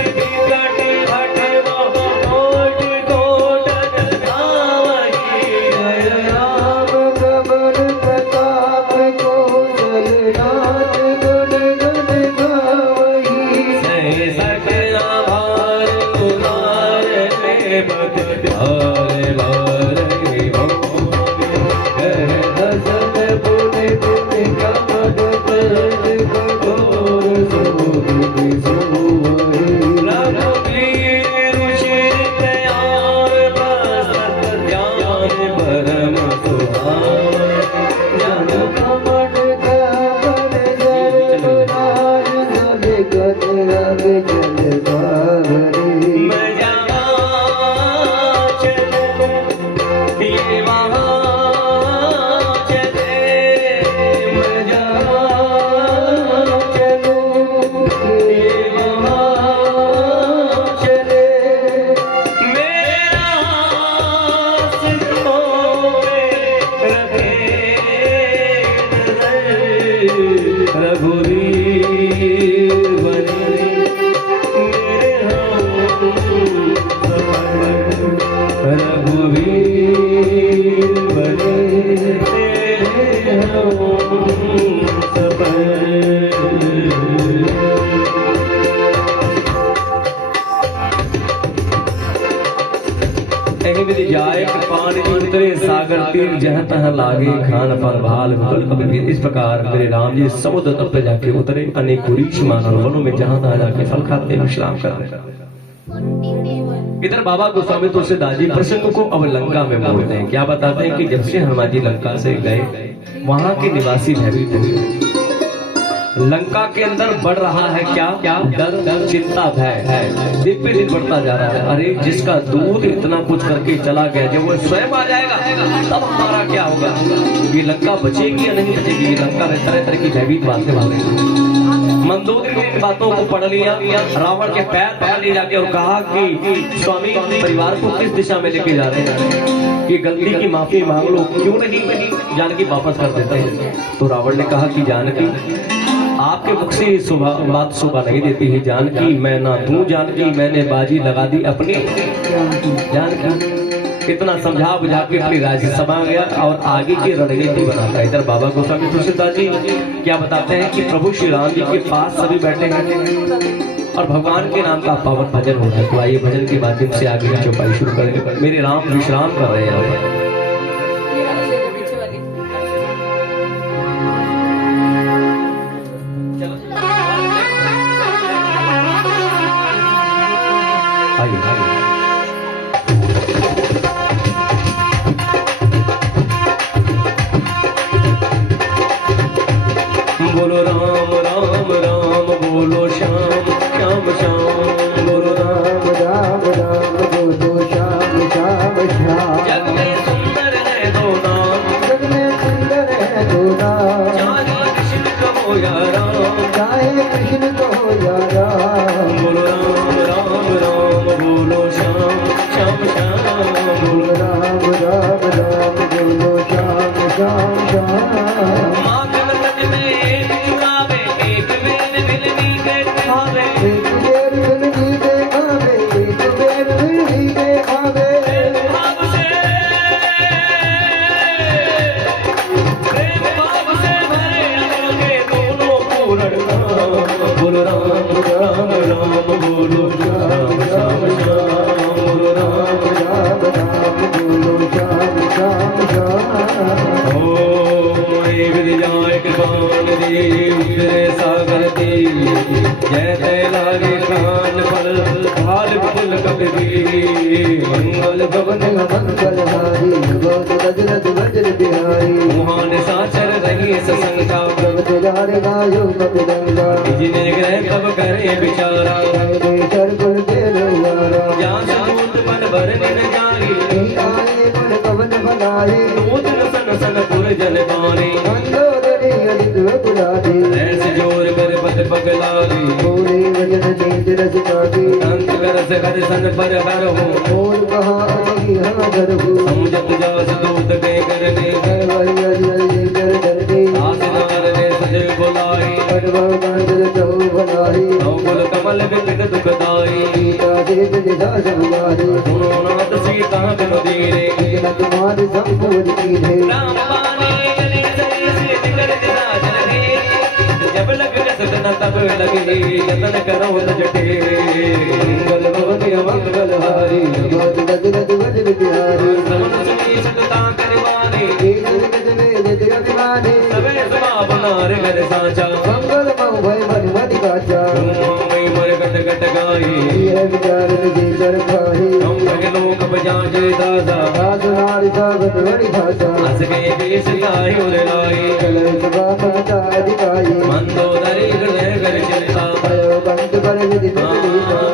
कट हटवा कोट कोटन धावहि जय राम प्रबल प्रताप कौशल राज गुण गुण गावहि से सकला भार तुमार में बत भार भार हसन पुनि पुनि कमद पद कठोर सोहि सोहि रघुवीर ऋषि दयाल बसत ध्यान परम सुभाव जन कमल कमल जल राज नभ गत रग जल बावरी मजा चले ये वहाँ चले मजा चलो ये वहाँ चले मेरा सिद्धों में रखे नजर रघुवीर बने मेरे हम सफर रघुवीर बने तेरे हम सफर विधि जाए पानी उतरे सागर तीर जहाँ तहाँ लागे खान पर भाल विकल कभी इस प्रकार मेरे राम जी समुद्र तट पे जाके उतरे अनेक ऋषि मानव वनों में जहाँ तहाँ जाके फल खाते विश्राम कर रहे इधर बाबा गोस्वामी तुलसीदास जी प्रसंग को अब लंका में मोड़ते हैं क्या बताते हैं कि जब से हनुमान जी लंका से गए वहां के निवासी भयभीत हुए लंका के अंदर बढ़ रहा है क्या क्या डर चिंता भय दिन पे दिन बढ़ता जा रहा है। अरे जिसका दूध इतना कुछ करके चला गया, जब वो स्वयं आ जाएगा तब हमारा क्या होगा? ये लंका बचेगी या नहीं बचेगी? ये लंका में तरह तरह की भयभीत बातें मांगेगी। मंदोदरी ने इन बातों को पढ़ लिया, रावण के पैर पकड़ लिए जाके और कहा कि स्वामी परिवार को किस दिशा में लेके जा रहे हैं? ये गलती की माफी मांग लो, क्यों नहीं जानकी वापस कर देते हैं। तो रावण ने कहा कि जानकी आपके मुख से बात शोभा नहीं देती है। जानकी मैं ना दूं, जानकी मैंने बाजी लगा दी अपनी जानकी। इतना समझा बुझा के अपनी राज्यसभा गया और आगे की रणनीति बनाता है। इधर बाबा गोस्वामी तुलसीदास जी क्या बताते हैं कि प्रभु श्री राम जी के पास सभी बैठे हैं और भगवान के नाम का पावन भजन होता है। तो आइए भजन के माध्यम से आगे की चौपाई शुरू करेंगे। मेरे राम विश्राम कर रहे हैं। बोलो राम राम राम बोलो श्याम श्याम श्याम। बोलो राम राम राम बोलो श्याम श्याम श्याम। जग में सुंदर है दो नाम, जग में सुंदर है दो नाम। चाहे कृष्ण कहो या राम, चाहे कृष्ण कहो या राम। बोलो राम राम राम बोलो श्याम श्याम श्याम। बोलो राम राम राम बोलो श्याम श्याम श्याम। एक बेर मिलनी के खावे, एक बेर मिलनी के खावे। बोलो राम राम राम बोलो श्याम श्याम श्याम। बोलो राम राम राम बोलो श्याम श्याम श्याम। ओ एक दिजाए कृपान दे उतरे सागर दे, जय जय लागे कान पर भाल फुल कपी। मंगल भवन मंगल हारी बहुत गजरत वज्र बिहारी। मुहान साचर रही ससंगा, प्रभ तुलारे गायो कपिलंगा। जिन्हें ग्रह कब करे बिचारा, सर पर तेरे यारा। जान दूत मन भरने न जाई, आए मन पवन बनाए। दूत सन सन पुर जन बानी। मंदोदरी अलित गुलाबी, ऐसे जोर कर पद पगलारी। बोले वजन नीत रस काटी। अंत कर कर सन पर हर हो, बोल कहा अति हाजर हो। समझत जास दूत के करने। वही अजय कर डरते। आसनार ने सजे बुलाई, पटवा कांचन चौ बनाई। नौकुल कमल बिकट दुखदाई। सीता से दिशा समुदाई। सुनो नाथ सीता बिन दीने, इतना तुम्हारी संपूर्ण की है। राम पाने गले सरी से जिगर दिशा जलगे। जब लग सतना तब लगे, यतन करो न जटे। मंगल भवन मंगल हारी, बहुत गजरत वज्र बिहारी। समन सुनी सकता करवाने। एक जगत में नित्य अभिमानी। सबे समा बनार घर साचा, मंगल मऊ भय मन मति काचा। मई मर गट गट गाई। यह विचार निधि कर खाही। हम लोक बजाजे दादा, साधुनारी सागत बड़ी भाषा। हंस के देश गाय उर लाई। कलर सभा माता अधिकाई। मंदोदरी हृदय कर चिंता, भयो बंद पर विधि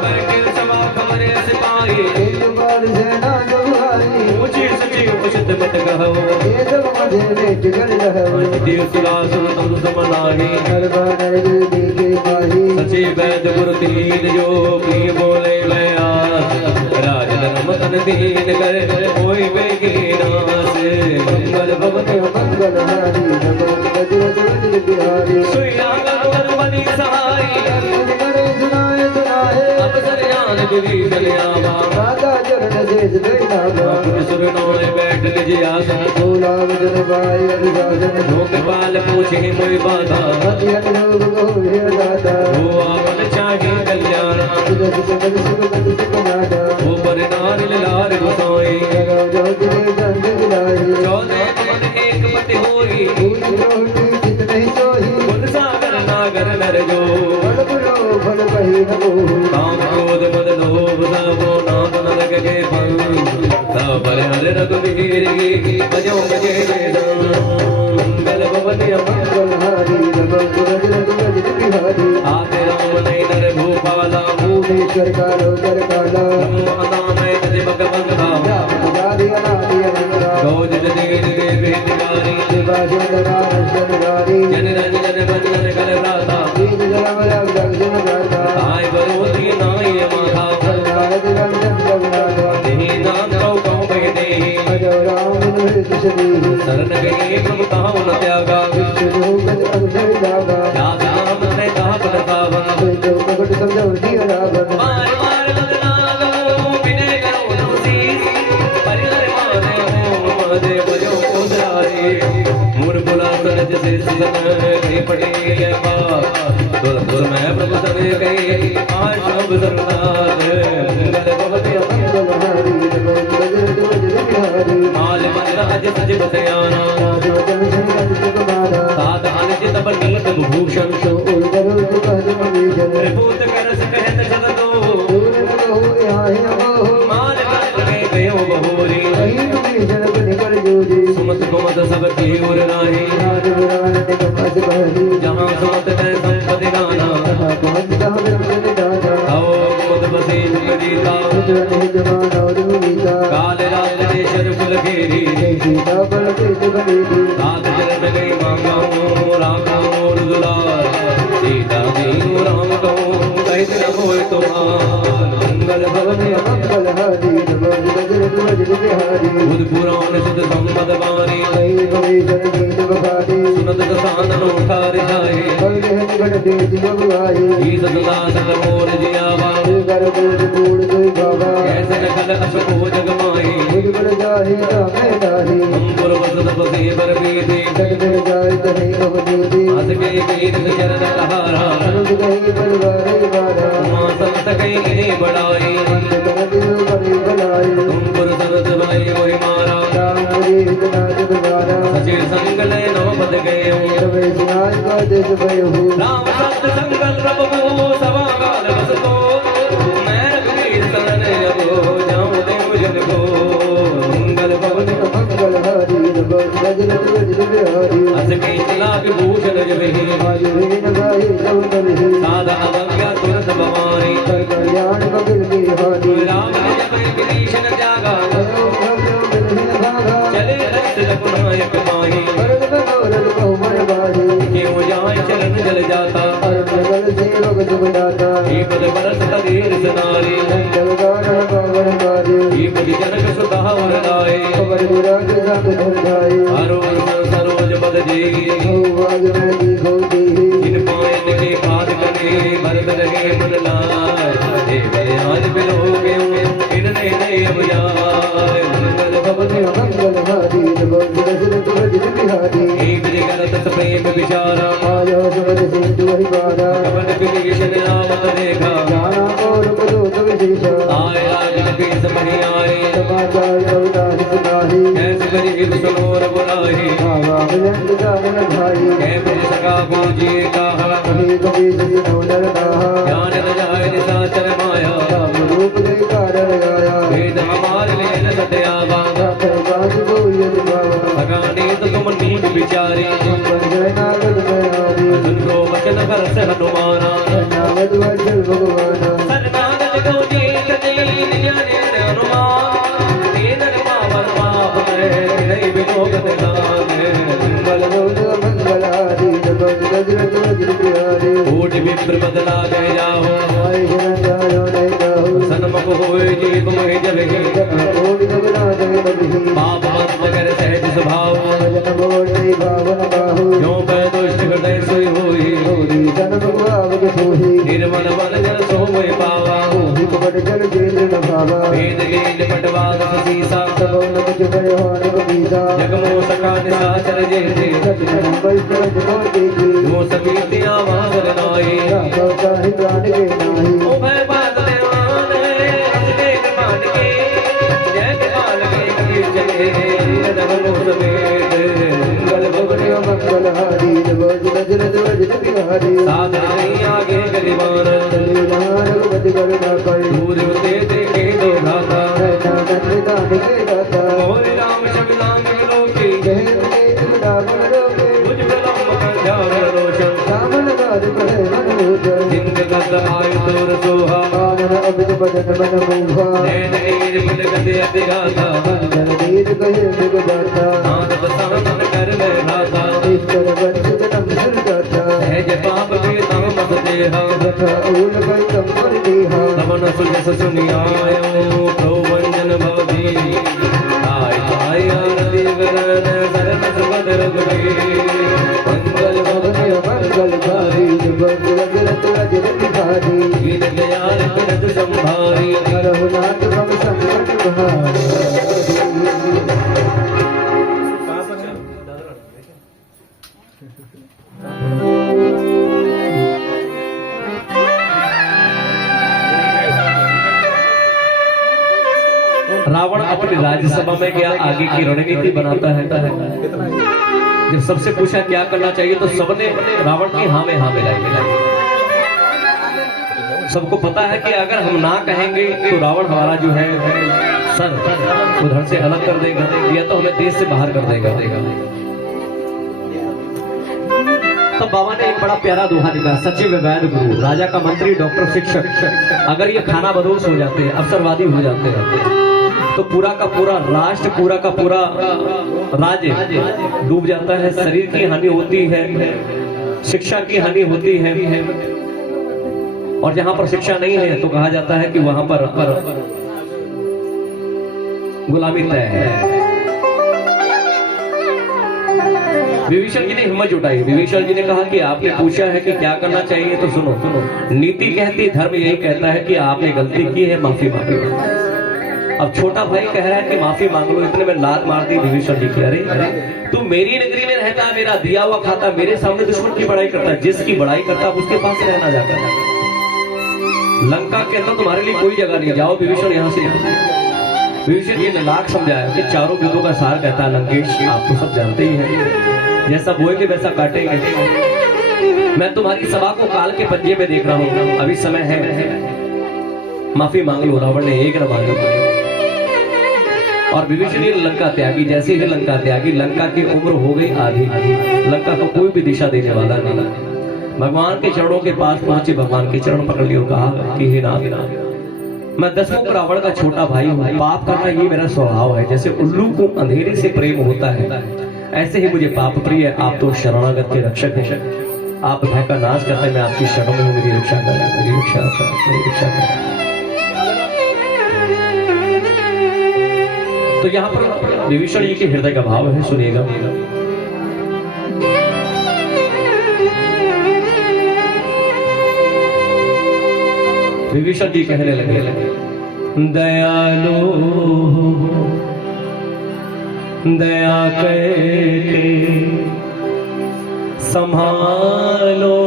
बैठे सभा कमरे सिपाही। एक बार सेना जुहारी। ऊंची सची उपसिद्ध मत कहो, ये सब मधे में टिकल रहो। देव सुरासुर तुम समनाही। हरबा नर देखे माही। सचे वैद गुरु तीन जो की बोले मैं आस। राजधर्म तन दीन कर कोई बेगी नास। मंगल भवन मंगल हारी। बहुत गजरत वज्र बिहारी। सुइया गरुड़ बनी सहाई। करे सुनाए सुनाए। अवसर जान जुली कल्यावा। राधा चरण देश बैठावा। सुर नोए बैठ निज आसन। भोला वजन भाई अनुशासन। लोकपाल पूछे मोई बाधा, मति अनुरोग गौरे दादा। वो आपन चाहे कल्याण। सुख सुख सुख सुख सुख नादा। वो पर नारिल लार गोसाई। जगो ज्योति जंग गिराई। 14 पवन एक पति होई। भूल रोटी चित नहीं सोही। गुण सागर नागर नर जो, फल बुलो फल कही न को। काम क्रोध मद लोभ सबो नाम नरक के फल। सब पर हर रघुवीर की बजो बजे वेद। मंगल भवन मंगल हारी। बहुत गजरत वज्र कर कालो कर काला माता मैं तज भगवंता जादी अनादि अनंता गौ जन देव देव हितकारी शिवा सुंदरा रसनगारी जन रन जन बंधन कल भ्राता बीज जलम रव जगजन गाता आय बरोधी नाय माता नारद रंजन रघुनाथा देहि नाम कौ कौ कह देहि अजो राम हृदय किशदी शरण गए प्रभु ताहु न त्यागा विष्णु गज अवसर जागा या नाम ने कहा पद पावन जो कपट समझो दिया रावण मार मार बदना गो विनय करो तुसी परिहर माने हो मदे बजो उदारे मूर बुला सरज से सदन के पड़े ये बात दुर दुर मैं प्रभु सवे गए आज सब सरनाथ मंगल बहुत मंगल हरि गज गज बिहारी माल मंद अज सज बसयाना राजो जन संगत कुमारा सात अनित तब नीत भूषण तो उर्वरो दुपहर मवीजन त्रिभुत करस कहत सब दो दूर कहो यहाँ अमो माल मंद गए गयो बहोरी कहीं मवीजन बन कर जोजी सुमत कुमत सब की उर राही राज विरान निगम अस बहरी जहाँ सुमत है संपत्ति गाना कहा पहुँचता ब्रह्मन दाना आओ कुमत बसे जीता उज्जवल ही जमान और मीता काल रात देशर कुल घेरी सीता पर पेट बनेगी सात चरण गई मांगाऊं रागाऊं दुलार सीता जी राम कहूँ सहित न होए तुम्हार मंगल भवन मंगल हरि नमो गज गज बिहारी बुध पुराण सुध संपद वारी कहीं मवीजन गीत बखारी सुनत साधन उठार जाए कल निकट देश बबुआई ई सतदा सत मोर जियावा कर बोध कूड़ कोई बाबा ऐसे नकल अशको जग माही बुझ पर जाहि रामे दाही अंकुर वसत बसे बर बीती जग जग जाय तही अवधूति हस के कीर्त चरण लहारा अनुज कही परिवार बारा उमा संत कई इन्हें बढ़ाई अंत कर दिल बड़ी बनाई अंकुर सनत भय मोहि मारा राम हरि नाथ दुबारा सचे संग लय नव पद गए सबे सुनाई का देश भयो राम सत संगल प्रभु सवा काल बसतो मैं रघुवीर शरण अबो जाऊं देव जन को मंगल भवन मंगल हरि नमो गज गज बिहारी हस के चला विभूषण जबहि आज वीण गाई सब कलहि साधा अवज्ञा तुरंत बवारी कर कल्याण बगिल बिहारी राम ने जब विभीषण जागा भयो भयो बिलहिन भागा चले रक्त रघुनायक माही भरत मनोरथ बहुमन बाही क्यों जाए चरण जल जाता परम जगल सेवक जुगदाता ही पद बरस तदीर सनारी जल गारण पावन कार्य ही पद जनक सुधा वर लाए खबर विराग संग धरधाई हरोज सरोज पद जेगी भगवान में दी होती इन पायन के पाद कने भरत रहे मन लाय हे मेरे आज बिलो गए इनने नहीं अब जाए मंगल भवन मंगल हरि नमो गज गज बिहारी एक जगत प्रेम विचारा आयो सुमन सिंधु हरिवारा कवन विभीषण आवत देखा जाना और मधुत विशेषा आए राजन के समहि आए समाचार सौदाहि सुनाहि कैसे गरीब सनोर बुलाही भावा मिलन जान भाई कै मेरे सका पूजिए कहा कभी कभी जय नर नाहा ज्ञान न जाए निशाचर माया राम रूप जय कारण आया वेद हमार ले न सत्यावा राखे बाज बोलिय बाबा भगाने तो तुम नीत विचारी संबंध जय नारद में आदि सुन को वचन कर से हनुमाना नारद वचन भगवाना सन्नागत को जीत दे ज्ञाने हनुमान तेनर पावन पाप में नहीं विनोगत लागे मंगल गौर मंगल हरि नमो गज गज बिहारी कोटि विप्र बदला गए जाओ आय जन जायो नहीं गाहो सन्मुख होए जी तुम ही जब ही कोटि जगना जय नबी पाप मत कर सहज स्वभाव जन बोल नहीं भावन बाहु जो मैं दुष्ट हृदय सोई हुई गौरी जन्म भाव सोही निर्मल मन जन सो मोहि पावा ओहि कपट जल जेल न भावा वेद लील पटवाद सीसा सब न कुछ भयो हरि बीजा जगमो सका निशाचर जेते सतन बैठल जनो देखी जो समीति आवाज़ नाई राघव चाहि प्राण के नाही ओ भय बात देवान हंसने कृपान के जय कृपाल के कबीर चले जगमो समेत मंगल भवन मंगल हरि नमो गज गज बिहारी साधन नहीं आगे गरीबान रघुपति करुणा कर दूर ते देखे दो घाता दान के दाता मोहि राम शबिलांग लोकी जय जय रावण रोके मुझ प्रलम्ब कर ध्यान रोशन रावण गाज पढ़े मन भूषण जिंद गद आयु तोर सोहा पावन कानन अमित बदन मन मोहा नैन पद गदे अतिगाता जलधीर कहे मृग दाता नाथ बसावन कर मैं नाता ईश्वर वंश नम सुरदाता है जय पाप के तम मत देहा तथा अूल कई तम पर देहा तमन सुजस सुनियायो प्रभुवंजन भवदी आय आय आरती गरन सरन सुगद रघुवीर मंगल भवन मंगल भारी मंगल गिरत रजत भारी दीन दयाल तिरथ संभारी रघुनाथ भव संकट भारी रावण अपनी राज्यसभा में गया, आगे की रणनीति बनाता है। जब सबसे पूछा क्या करना चाहिए तो सबने रावण की हाँ में हाँ मिलाई। सबको पता है कि अगर हम ना कहेंगे तो रावण हमारा जो है सर उधर से अलग कर देगा या तो हमें देश से बाहर कर देगा। तो बाबा ने एक बड़ा प्यारा दोहा निकाला, सचिव वैद्य गुरु, राजा का मंत्री, डॉक्टर, शिक्षक, अगर ये खाना बदोश हो जाते हैं, अवसरवादी हो जाते हैं तो पूरा का पूरा राष्ट्र, पूरा का पूरा राज्य डूब जाता है। शरीर की हानि होती है, शिक्षा की हानि होती है, और जहां पर शिक्षा नहीं है तो कहा जाता है कि वहां पर गुलामी तय है। विभीषण जी ने हिम्मत जुटाई। विभीषण जी ने कहा कि आपने पूछा है कि क्या करना चाहिए तो सुनो। नीति कहती, धर्म यही कहता है कि आपने गलती की है, माफी मांगो। अब छोटा भाई कह रहा है कि माफी मांग लो, इतने में लात मार दी विभीषण जी की। अरे तू मेरी नगरी में रहता, मेरा दिया हुआ खाता, मेरे सामने दुश्मन की बड़ाई करता, जिसकी बड़ाई करता उसके पास रहना जाकर। लंका के अंदर तुम्हारे लिए कोई जगह नहीं, जाओ विभीषण यहाँ से। विभीषण जी ने लाख समझाया कि चारों वेदों का सार कहता है लंकेश, आप तो सब जानते ही हैं, जैसा बोएंगे वैसा काटेंगे। मैं तुम्हारी सभा को काल के पंजे में देख रहा हूँ, अभी समय है, माफी मांग लो। रावण ने एक न मांगी और विभीषण ने लंका त्यागी। जैसे ही लंका त्यागी, लंका की उम्र हो गई आधी। लंका को कोई भी दिशा देने वाला नहीं। भगवान के चरणों के पास पहुंचे, भगवान के चरण पकड़ लिए और कहा कि हे नाथ, मैं दसमुख रावण का छोटा भाई हूँ, पाप करना ये मेरा स्वभाव है। जैसे उल्लू को अंधेरे से प्रेम होता है, ऐसे ही मुझे पाप प्रिय है। आप तो शरणागत के रक्षक हैं, आप भय का नाश करते, मैं आपकी शरणों में हूँ, मेरी रक्षा करें, मेरी रक्षा करें। तो यहाँ पर विभीषण जी के हृदय का भाव है, सुनिएगा। विभीषण जी कहने लगे, दयालु दया करके संभालो,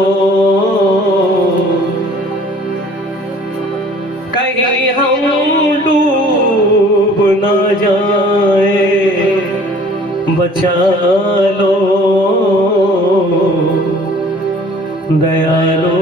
कहीं हम डूब न जाए, बचा लो दयालु।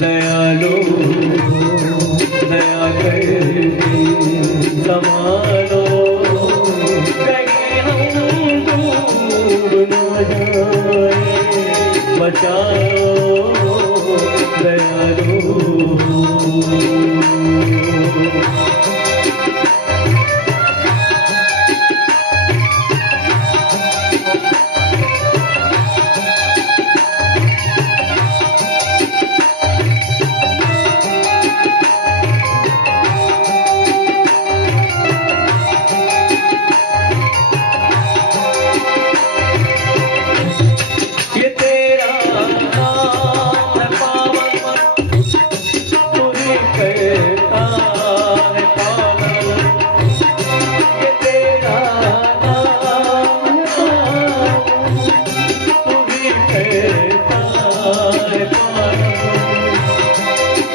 दयालु दया करके संभालो, कहीं हम डूब न जाए, बचाओ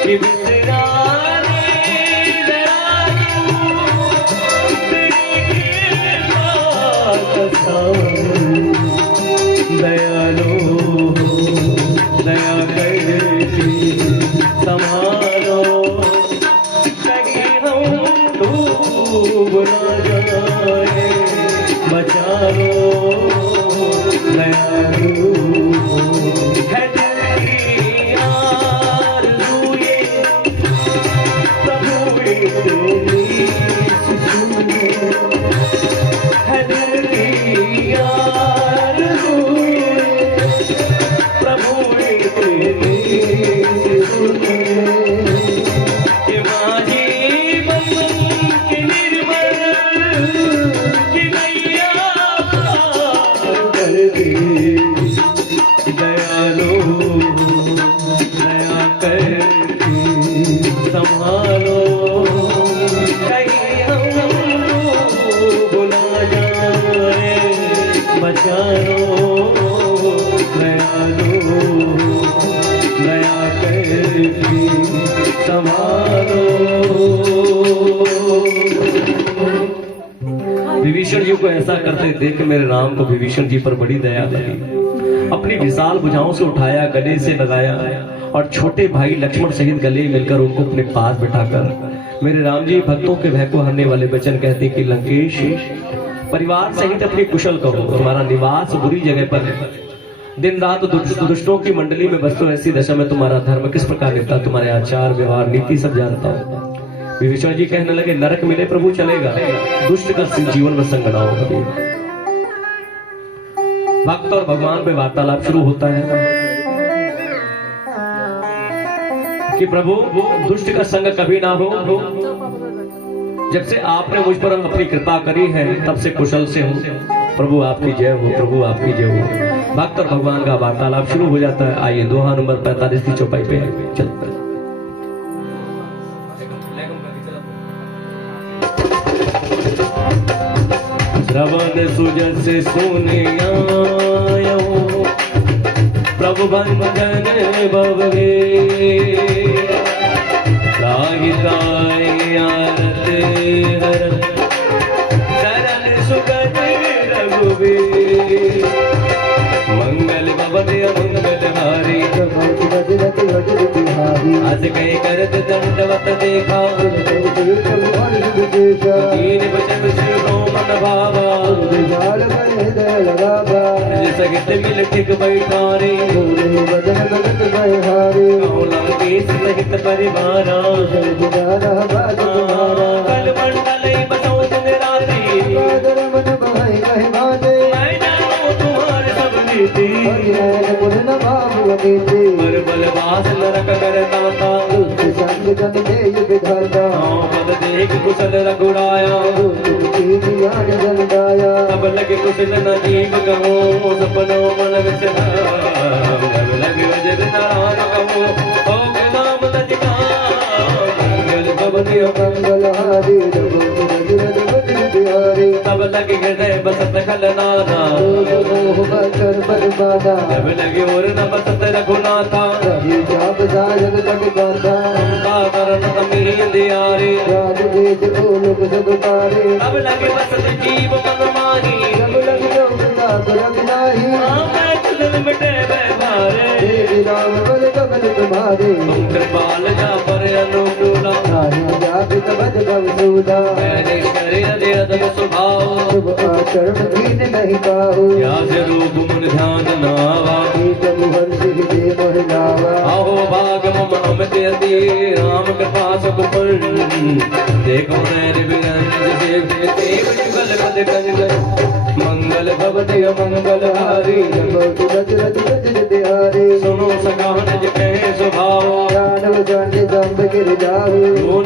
कि बिसराने जरा दयालो दया करके संभालो कहीं हम डूब न जाए बचा लो दयालु है दिल की आरज़ूए प्रभु तेरी सुने है दिल की आरज़ूए प्रभु तेरी सुने कि माझी बन के निर्मल कि नैया कर दे दयालो दया करके संभालो कहीं हम भुला जाए बचा लो दयालो दया करके संभालो। विभीषण जी को ऐसा करते देख मेरे राम को विभीषण जी पर बड़ी दया लगी। अपनी विशाल भुजाओं से उठाया, गले से लगाया और छोटे भाई लक्ष्मण सहित गले मिलकर उनको अपने पास बिठाकर मेरे राम जी भक्तों के भय को हरने वाले वचन कहते कि लंकेश परिवार सहित अपनी कुशल कहो, तुम्हारा निवास बुरी जगह पर है। दिन रात दुष्टों की मंडली में बसतो, ऐसी दशा में तुम्हारा धर्म किस प्रकार निपटा, तुम्हारे आचार व्यवहार नीति सब जानता हूँ। विभीषण जी कहने लगे नरक मिले प्रभु चलेगा, दुष्ट का जीवन में संग ना हो। भक्त और भगवान पे वार्तालाप शुरू होता है कि प्रभु दुष्ट का संग कभी ना हो। जब से आपने मुझ पर अपनी कृपा करी है तब से कुशल से हूँ। प्रभु आपकी जय हो, प्रभु आपकी जय हो। भक्त और भगवान का वार्तालाप शुरू हो जाता है। आइए दोहा नंबर 45 की चौपाई पे चलते हैं। श्रवण सुजस सुने आयो प्रभु भंजन बबे राहि राय आरत हर शरण सुगत रघुवीर मंगल भवन मंगल हारी आज कहीं करत दंडवत देखा दीन बचन शिव मन भावा सगित मिल ठिक बैठारे लंकेश सहित परिवारा कल मंडल बसो दिन राती मैं जानो तुम्हारे सब नीति पर बलवास नरक करता पद देख कुशल रघुराया तब लगे कुशल नजीब कहो सपनों मन विचार लगे वजर नारायण कहो ओम नाम लजका मंगल भवनी मंगल हारी तब लगे हृदय बसत खल नाना जब लगे और न बसत रघुनाथा अब लगे बसत जीव मन माही मिटे तुम कृपाल जा पर अनुकूला मैंने शरीर स्वभाव या रूप मन ध्यान नावा आहो भाग मम अमित अति राम कृपा सब पर देखो मंगल भवति मंगल हारी सुनो सका निज कहे स्वभाव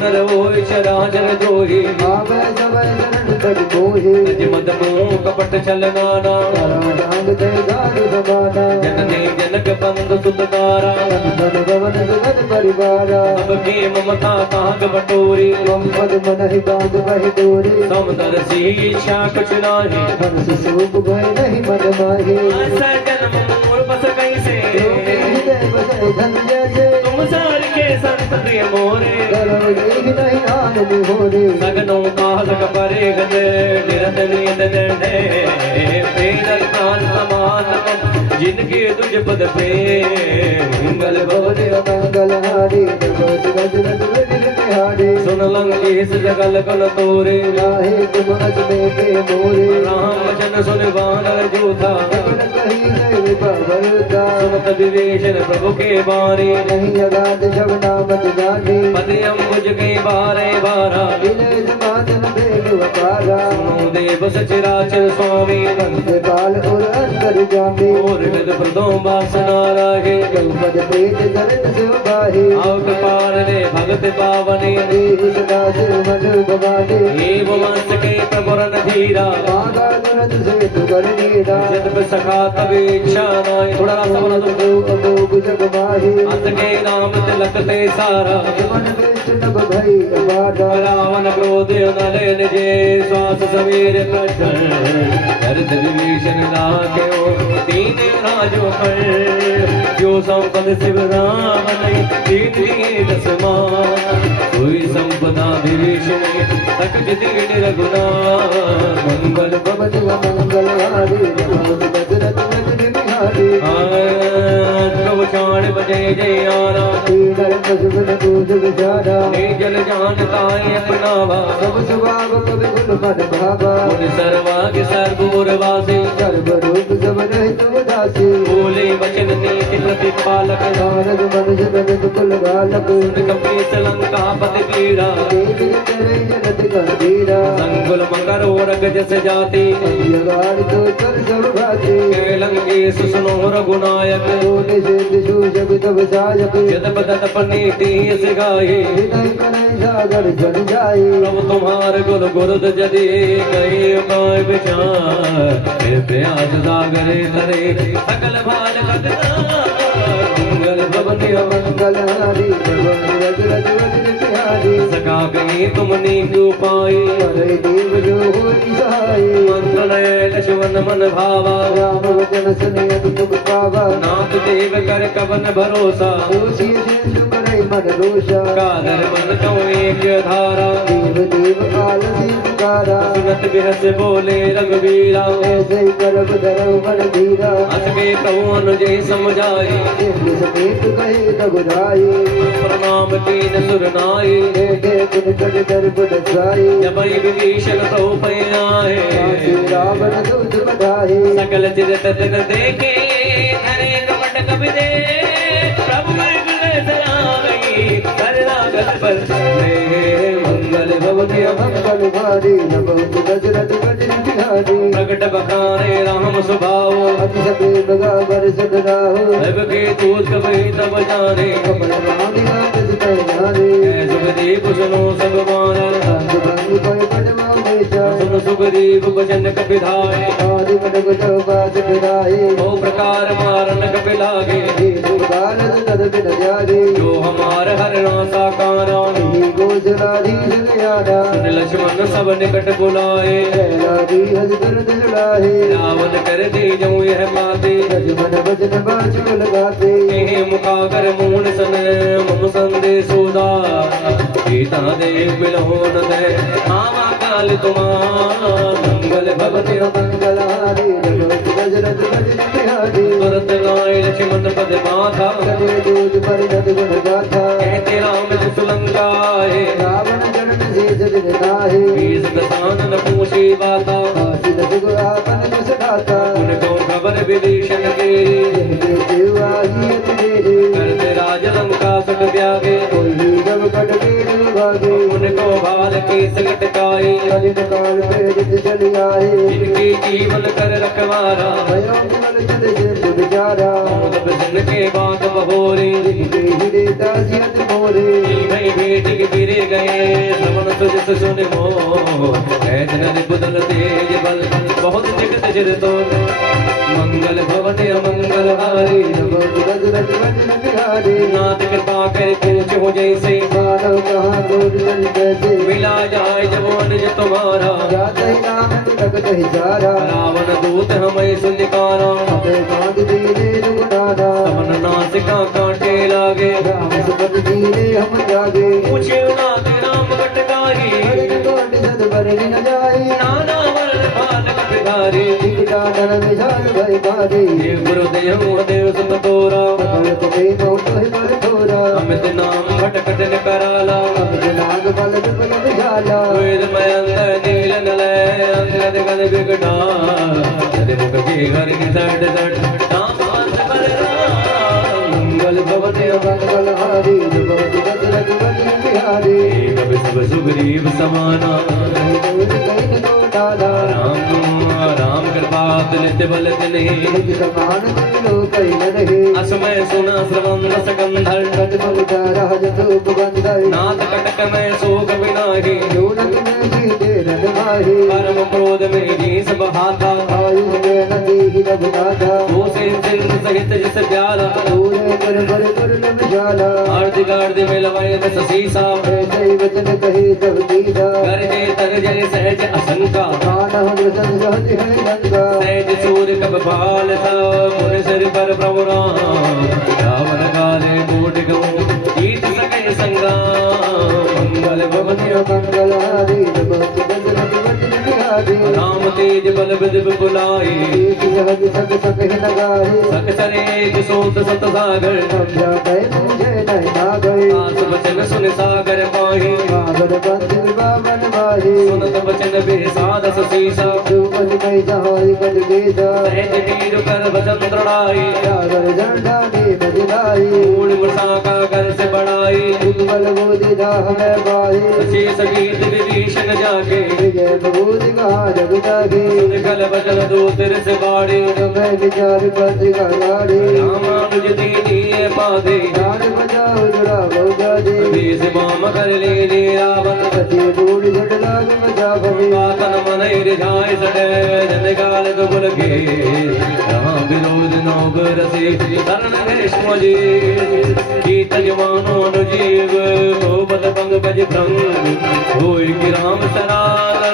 नर होय चराचर जोहि निज मद मोह कपट छल नाना जननी जनक बंधु सुत तारा अब के ममता ताग बटोरी समदर्शी इच्छा कुछ नाही ऐसा जन्म मोर बस कैसे धन जैसे तुम सार के संत प्रिय मोरे कर्म देख नहीं आनंद हो रे सगनों काल कपरे गजे निरत नियत निर्णय प्रेरक प्राण समान जिनके तुझ पद पे मंगल भवन मंगल हारी नमो गजरत गजर बिहारी सुन लंकेश जगल कल तोरे राहे तुम अजमे पे मोरे राम वचन सुन वानर जोधा जगन कही नहीं पावरता सुनत विवेचन प्रभु के बारे नहीं अगाध जब नामत जाने पति अम्बुज के बारे बारा विनय जमातन देव अपारा सुनो देव सचराचर स्वामी पंच बाल और अंतर जामे और हृद प्रदों वासना रागे पद पेट चरण शिव बाहे आव कृपाल ने भगत पावने देव सदा शिव मन भवाने एव वंश के प्रपुरन धीरा मागा दुरत से तु करनीरा जब सखा तब इच्छा नाय थोड़ा रास्ता बना दो अमोघ जग माहे अंत के नाम तिलक ते सारा मन वैष्णव भई अपारा रावण क्रोध नले निजे श्वास समीर प्रचंड दर्द विभीषण राख्यो तीन राजो पर जो संपद शिव राम नहीं तीन दिए दसमान कोई संपदा विभीषण तक दीन रघुनाथ मंगल भवति मंगल हारी नमो गजरत गजर बिहारी प्रभु चाण बजे जय आरा नर पशुन दूध विचारा जल जानता अपनावा सब स्वभाव कवि गुण मन भावा उन सर्वाग सर्ववासी सर्व रूप सब रहित उदासी बोले वचन नीति प्रतिपालक नारद मनुष्य गणित कुल बालक कपीस लंका पति पीरा देवी तेरे जगत गंभीरा संकुल मकर रग जस जाति यगाड़ तो कर सब भाती लंकेश सुनो रघुनायक बोले से दिशु जब तब सायक यद पदत पनीति सिखाए हृदय कनई सागर जन जाए प्रभु तुम्हार गुर गुरुद जदि गए उपाय विचार फिर प्रयास सागर तरे सकल भाल मंगल भवन मंगल हारी रज रज रज बिहारी सका गई तुम नीकु पाई हरे देव जो हो सहाय मंत्र नय लक्ष्मण मन भावा राम वचन सुनियत तुम पावा नाथ देव कर कवन भरोसा दोषी से करे मन रोषा कादर मन को एक धारा देव देव आलसी पुकारा सुनत बिहस बोले रघुवीरा ऐसे ही करब धरव मन धीरा हस के प्रभु अनुजय समझाए देव समेत कहे रघुराई प्रणाम कीन सुर नाई देखे कुन कट डर बुढ़ाई जब विभीषण तो आए रावण दूत बधाई सकल चिरत दिन देखे हरे कपट कवि दे प्रभु सराई कर लागल पर मंगल भवति मंगल भारी नमो गजरत गजर बिहारी प्रकट बखाने राम स्वभाव अति सप्रेम गावर सदराहो सब के दूत कवि तब जाने कमल रामिया कस कहनारे सुखदेव सुनो सब माना संग भंग कोई पटवा मेशा सुन सुखदेव भजन कपिधाय आदि मन गुटो बास बिराए ओ प्रकार मारन कपिलागे भारत तद बिन जागे जो हमार हर नासा काना गोचराधीश गयाना सुन लक्ष्मण सब निकट बुलाए कैलादी हज कर दिलाहे रावण कर दी जो यह बाते रजमन वचन बाचो लगाते कहे मुखाकर मून सन मम संदेशोदा सीता देव बिलहोन दे आवा काल तुम्हार मंगल भवति मंगल हारी रघुवंश गजरत गजर बिहारी तुरत गाय लक्ष्मण पद माथा कटे दूध परिणत गुण गाथा कहते राम सुलंकाए रावण जन्म शेष दिन नाहे बीस दसानन पूछी बाता आसिन सुख आपन कुश दाता उनको खबर विभीषण के जिनके देवाही अति देहे करते राज लंका सट त्यागे कोई जब कट पेड़ भागे उनको भाल के सटकाए कलिन काल प्रेरित चली आए जिनके जीवन कर रखवारा भयो विमल चल से विचारा प्रसन्न के बाद बहोरे जिनके हृदय दासियत मोरे भई बेटी के गिरे गए श्रवण तुझ सुन मो ऐतन बुदल तेज बल बहुत जगत जर तो मंगल भवन अमंगल हारी नमो गजरत गजर बिहारी नाथ कृपा कर पूछ हो जैसे मानव कहाँ दूर जन कैसे मिला जाए जब अनुज तुम्हारा जात ही नाम लगत ही सारा रावण दूत हमें सुनिकारा हमें मांग दीने रुगनाना तमन नासिका काटे लागे राम सुपथ जीने हम जागे पूछे नाथ राम कटकाई भजन कोट सद बरन न जाई नाना वरण बालक बिहारी टिकटा डर विशाल भय भारी ये गुरुदेव देव सुत तोरा कल पके मोट है बल थोरा अमित नाम भटकट न कराला अब जनाग बल विपल विशाला वेद में अंदर नील नलय अंगद गद बिगड़ा जद मुख के घर के सट सट नाम बंद कर राम मंगल भवते मंगल हारी जगत दशरथ बलि बिहारी कवि सब सुग्रीव समाना कहीं तो डाला राम कृपा नित्य बल तिन्हि निज समान तीनो कहीं न रहे असमय सुन श्रवण रस गंधर कदम उतारा जतुप बंदर नाथ कटक में शोक विनाहि जोनक में जीते रन माही परम क्रोध में जीस बहाता आयुष में नदी ही रघुनाथा वो से सिंह सहित जिस प्यारा पूरे कर विशाला आरती गारती में लवाए दस सीसा ऐसे ही वचन कहे सब दीदा गरजे तरजय सहज असंका मानव दर्शन सहज है लंका सहज सूर कब भाल मुनि सिर पर प्रभु राम रावण काले कोटि गौ ईट सके संगा मंगल भवन मंगल हारी जगत दशरथ बलि बिहारी राम तेज बल विदिव बुलाई एक सहज सक सके न गाहे सक सरे सोत सत सागर समझा कहे मुझे नहीं ना गए आस वचन सुन सागर पाही बाबर बंदिल बाबन माही सुनत वचन बेसाद सीसा सुपन कई सहाय कल बेदा सहज वीर कर वचन दृढ़ाई सागर झंडा ने बजलाई मूल मुसा का कर से बढ़ाई उज्ज्वल बोधि दाह में बाही शेष गीत विभीषण जाके विजय बबूद कहा जग जागे सुन कल वचन दो तिर से बाड़े मैं विचार पत्रिका गाड़ी रामानुज दीनी पादे जान बजाओ जुड़ा बहुजा दे वेश माम कर ले रावण सचे बूढ़ झट लाग मजा भवे पातन मन रिझाए सटे जन काल दुबुल के राम विरोध नौग रसे शरण भीष्म जी कीत जवानो अनुजीव हो बद पंग बज भ्रंग होय कि राम सरार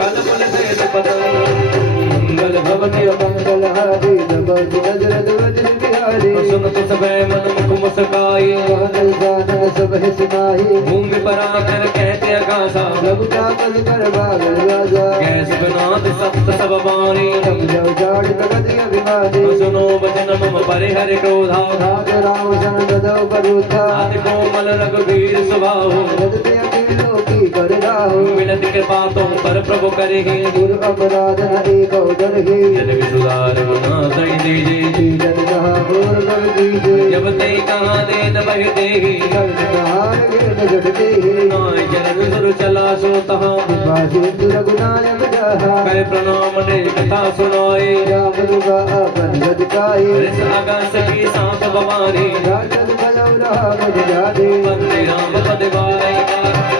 कल मुल से पतंग मंगल भवन मंगल हारी जगत दशरथ बलि बिहारी सुनत सबे मन मुख मुस्काई कानन कानन सब है सुनाही मूंग पर आकर कहते अकाशा रघुता पद कर बागल राजा कैस नाथ सप्त सब बाणी समझो जाड़ जगत अभिमानी सुनो वचन मम परिहर क्रोधा राम राम सन ददो परुथा आदि कोमल रघुवीर स्वभाव रजते अकेलो की कर राहो मिलत कृपा तुम पर प्रभु करेहि गुरु अपराध न एको डरहि जन सुधार गुना सही दीजे जन कहा बोल कर दीजे जब ते कहा दे दबह देहि कर कहार गिर जड़ते ही नाय चरण सुर चला सो तहाँ बासी रघुनायक जहा कह प्रणाम ने कथा सुनाए राम दुगा अपन गदकाई ऋष आकाश की सांस भवानी राजन भलो राम जादे वंदे राम पद बारे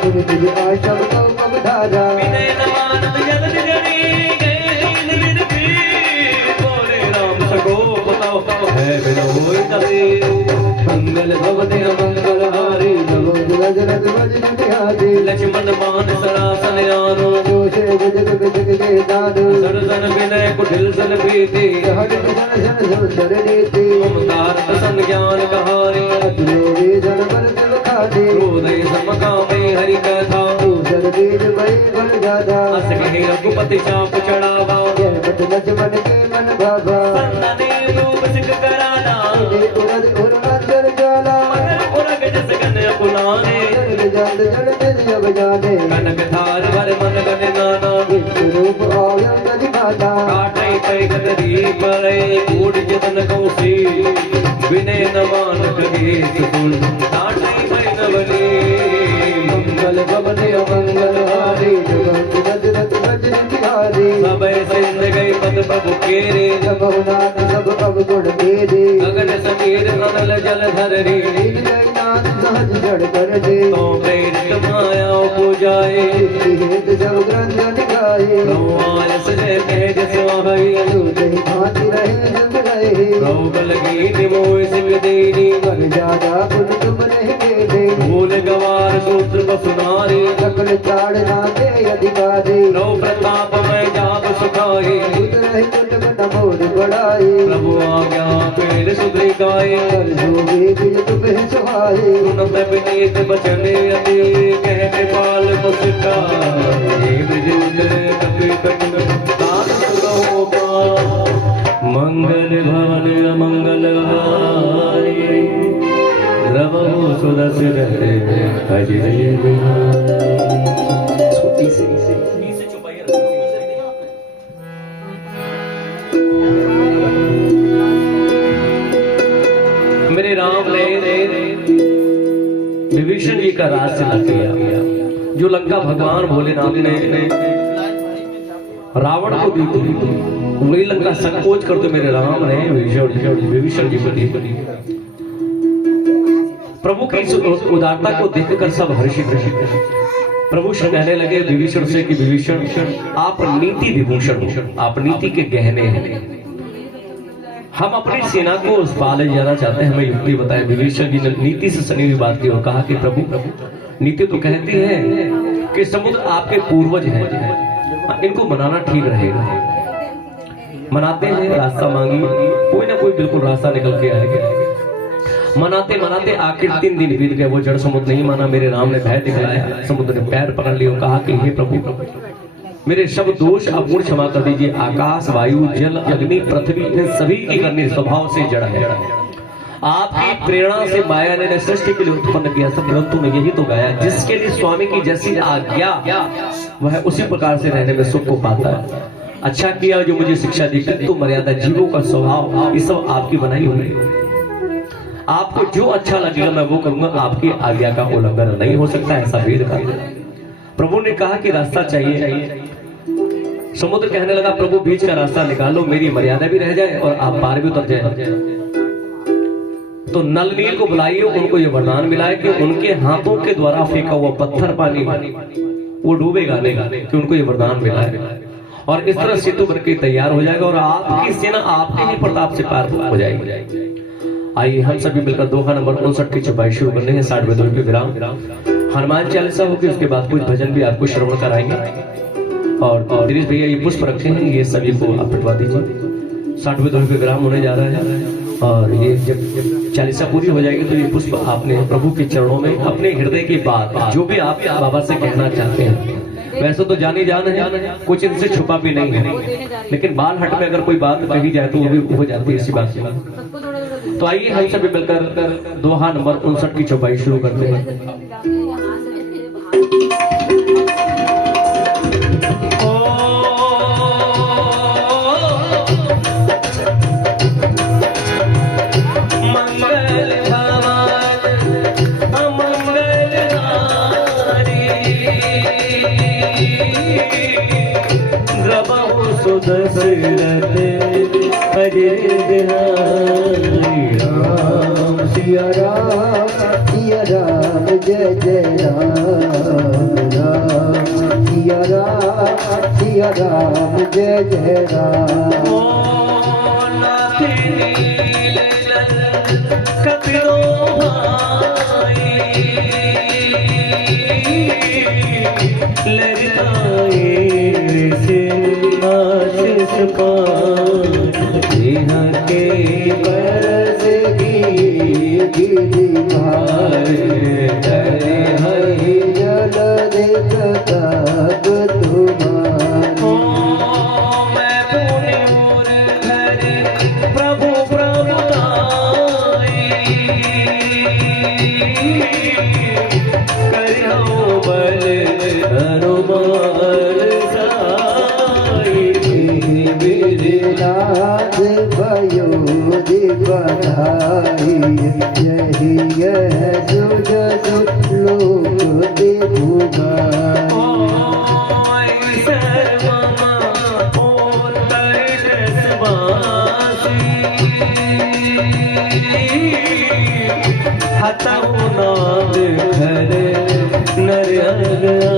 तुम तुझ आशम को पग धारा विनय नमानत जलद जरी गए दीन विद पीर बोले राम सको बताओ है बिनोई तबे मंगल भवते मंगल हारी जगत दशरथ बलि बिहारी लक्ष्मण मान सरासन आनो जोशे विजग विजग के दान सरसन विनय कुटिल सन प्रीति हर सन सन सुंदर नीति ओमकार प्रसन्न ज्ञान कहानी अतुलो वेदन बल देव खादी हृदय समकामे हरि कथा दूसर बीज भई बल जादा अस कहे रघुपति चाप चढ़ावा जय बट लक्ष्मण के मन भाभा संतने रूप सिख कराना ये उरद उर अंदर जाला मगर उरग जस गन अपनाने जड़ जड़ जड़ में जब जाने कनक धार वर मन गन नाना विश्व रूप आया गति माता काटई पै गदरी परे कूट जतन कौसी विनय नमान कहे सुन काटई पै नवनी मंगल भवन मंगल हारी जगत दशरथ बलि बिहारी सब सिंध गई पद प्रभु केरे सब नाथ सब अवगुण मेरे गगन समीर अनल जल धररी लीन जगन्नाथ सहज जड़ कर दे तो प्रेरित माया पूजाए हेत सब ग्रंथ निकाये भगवान सजय कह जसवाहई जो जही भांति रहे जग रहे रोग लगी निमोय सिव देनी कर जादा पुन तुम नहीं देते भूल गवार सूत्र बसुनारे सकल चाड़ नाते अधिकारी नो प्रताप में जाप सुखाए खुद रहे कुल मोर बढ़ाई प्रभु आज्ञा पेड़ सुधरी गाए कर जो भी तुझ तुम सुहाए सुनत विनीत बचन अति कहते पाल मुस्का हे ब्रजेंद्र कपि कटन दान कहो मंगल भवन अमंगल हारी द्रवहु सुदसिर अजय छोटी सी मेरे राम ने विभीषण जी का राज सिद्ध किया जो लंका भगवान भोलेनाथ ने रावण को दी थी वही लंका संकोच करते मेरे राम ने विभीषण जी को दी। प्रभु की उदारता को देखकर सब हर्षित प्रभु से कहने लगे विभीषण से कि विभीषण आप नीति विभूषण हो, आप नीति के गहने हैं। हम अपनी सेना को उस पार ले जाना चाहते हैं, हमें युक्ति बताएं। विभीषण जी ने नीति से सनी हुई बात की और कहा कि प्रभु नीति तो कहती है कि समुद्र आपके पूर्वज हैं, इनको मनाना ठीक रहेगा। मनाते हैं, रास्ता मांगी, कोई ना कोई बिल्कुल रास्ता निकल के आएगा। मनाते मनाते आखिर 3 दिन बीत गए, वो जड़ समुद्र नहीं माना। मेरे राम ने भय दिखलाया, समुद्र ने पैर पकड़ लिया और कहा कि हे प्रभु मेरे सब दोष अपूर्ण क्षमा कर दीजिए। आकाश वायु जल अग्नि पृथ्वी इन सभी की करनी स्वभाव से जड़ है। आपकी प्रेरणा से माया ने सृष्टि के लिए उत्पन्न किया। सब ग्रंथों में यही तो गाया, जिसके लिए स्वामी की जैसी आज्ञा वह उसी प्रकार से रहने में सुख को पाता है। अच्छा किया जो मुझे शिक्षा दी, किंतु मर्यादा जीवों का स्वभाव ये सब आपकी बनाई हुई। आपको जो अच्छा लगेगा मैं वो करूंगा, आपकी आज्ञा का उल्लंघन नहीं हो सकता, ऐसा वेद का। प्रभु ने कहा कि रास्ता चाहिए। समुद्र कहने लगा प्रभु बीच का रास्ता निकालो, मेरी मर्यादा भी रह जाए और आप पार भी उतर जाए। तो नल नील को बुलाइए, उनको ये वरदान मिला है कि उनके हाथों के द्वारा फेंका हुआ पत्थर पानी वो डूबेगा नहीं, कि उनको ये वरदान मिला है। और इस तरह सेतु बन के तैयार हो जाएगा और आपकी सेना आपके ही प्रताप से पार हो जाएगी। आइए हम सभी मिलकर दोहा नंबर 59 की छपाई शुरू करने हैं। 60वें दोहे पे विराम। हनुमान चालीसा होगी, उसके बाद कुछ भजन भी आपको श्रवण कराएंगे। और दिनेश भैया ये पुष्प रखे हैं, ये सभी को आप पिटवा दीजिए। 60वें दोहे पे विराम होने जा रहा है और ये जब चालीसा पूरी हो जाएगी तो ये पुष्प आपने प्रभु के चरणों में अपने हृदय की बात जो भी आप बाबा से कहना चाहते हैं, वैसे तो जानी जान है, कुछ इनसे छुपा भी नहीं है, लेकिन बाल हट में अगर कोई बात कही जाए तो वो भी हो जाती है इसी बात से। तो आइए हम सभी मिलकर दोहा नंबर 59 की छपाई शुरू करते हैं। दशरथ अजय बिहारी राम सिया राम जय जय राम राम सिया राम जय जय राम। के बरस की गिरी भार हरि जल देखता तुम्हारी। मैं पुण्य प्रभु प्रभुताई करो बल हनुमान नाथ भयो दिवधाई यही सुज लोक देवुगाई। हतहु नाद घर नरसी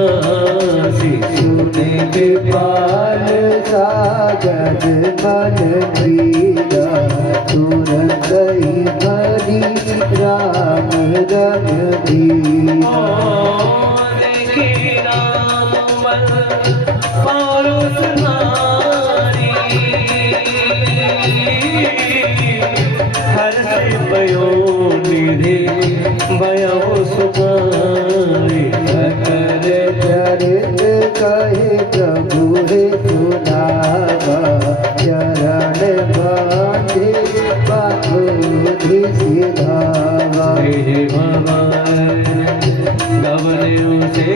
सुने कृपाल सागर मन प्रिया तुरंत ही हरि राम रघुवीरा। देखी राम बल पौरुष नारी हर से पयो निधि भयो सुखाए सकल चरित कहे प्रभु हे सुनावा चरण बांधे बाबूधि सिधावा हे भगवान गवने से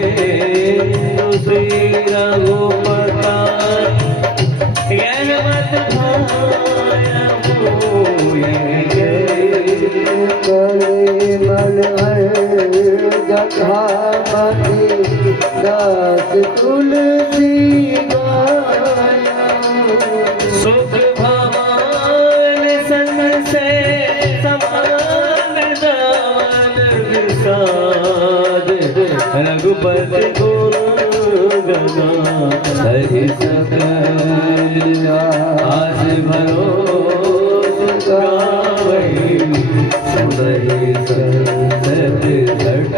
श्री रघुपता यह मत भाया करे मन जथा मति दास तुलसी गाया सुख भगवान संग से समान दान विषाद रघुपति गुण गना हरि सकल आस भरोस गावै सुनहि संसद घट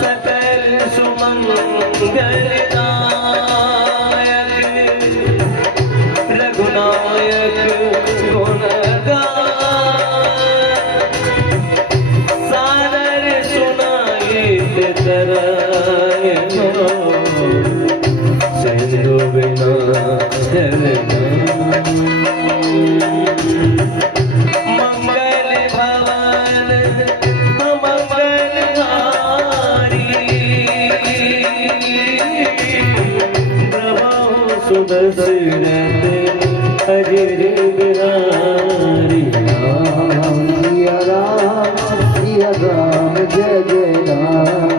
सकल सुमंगल नायक रघुनायक गुण सादर सुनाए तरय सिंधु बिना मंगल भवन मंगलहारी प्रभु सुदशरथ अजर बिहारी सिया राम जय जय राम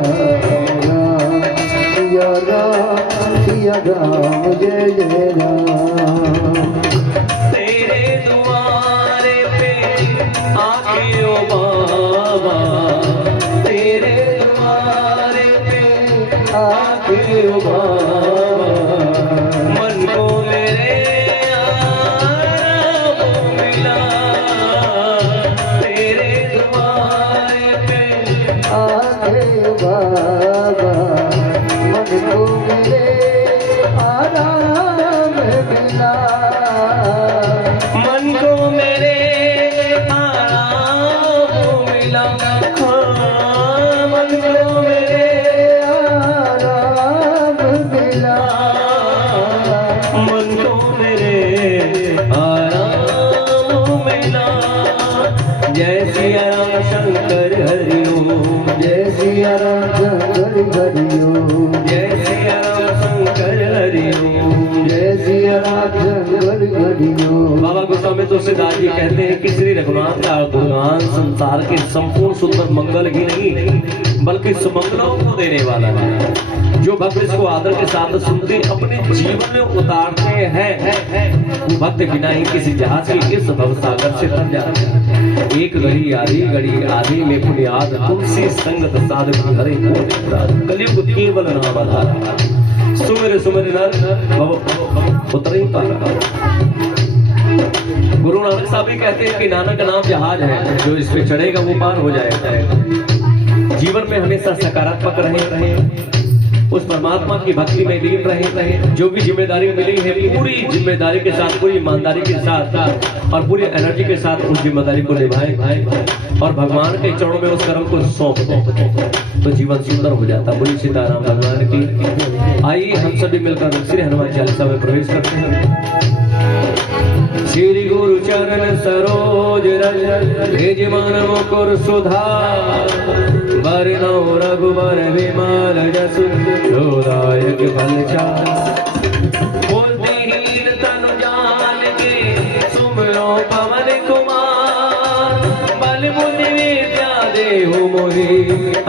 सिया राम जय जय राम तेरे द्वारे पे आके ओ बाबा तेरे द्वारे पे आके ओ बाबा मन को मेरे आराम मिला तेरे द्वारे पे आगे बाबा मन को मेरे आराम मिला मन को मेरे आराम मिला मन को मेरे आराम मिला मन को मेरे आराम मिला जय सिया राम शंकर हरि ओम जय सिया राम शंकर हरि ओम जय सिया राम शंकर हरि ओम जय सिया राम शंकर हरि ओम बाबा गोस्वामी तुलसीदास जी कहते हैं कि श्री रघुनाथ का गुणगान संसार के संपूर्ण सुंदर मंगल ही नहीं बल्कि सुमंगलों को देने वाला है जो भक्त इसको आदर के साथ सुनते अपने जीवन में उतारते हैं वो भक्त बिना ही किसी जहाज के इस भव सागर से तर जाते हैं एक घड़ी आधी में पुण्याद तुलसी संगत साधक हरे कलयुग केवल नाम आधार सुमिर सुमिर नर भव उतर ही पार गुरु नानक साहब भी कहते हैं कि नानक का नाम जहाज है जो इस पे चढ़ेगा वो पार हो जाएगा जीवन में हमेशा सकारात्मक रहे उस परमात्मा की भक्ति में लीन रहे जो भी जिम्मेदारी मिली है पूरी जिम्मेदारी के साथ पूरी ईमानदारी के साथ और पूरी एनर्जी के साथ उस जिम्मेदारी को निभाएं और भगवान के चरणों में उस कर्म को सौंप दें तो जीवन सुंदर हो जाता। बोलिए सीताराम भगवान की। आइए हम सभी मिलकर श्री हनुमान चालीसा में प्रवेश करते हैं। श्री गुरु चरण सरोज रज भेज मन मुकुर सुधार वरनौ रघुबर विमल जसु जोदायक फलचार बोलते हीन तनु जान के सुमरो पवन कुमार बल बुद्धि विद्या देहु मोहि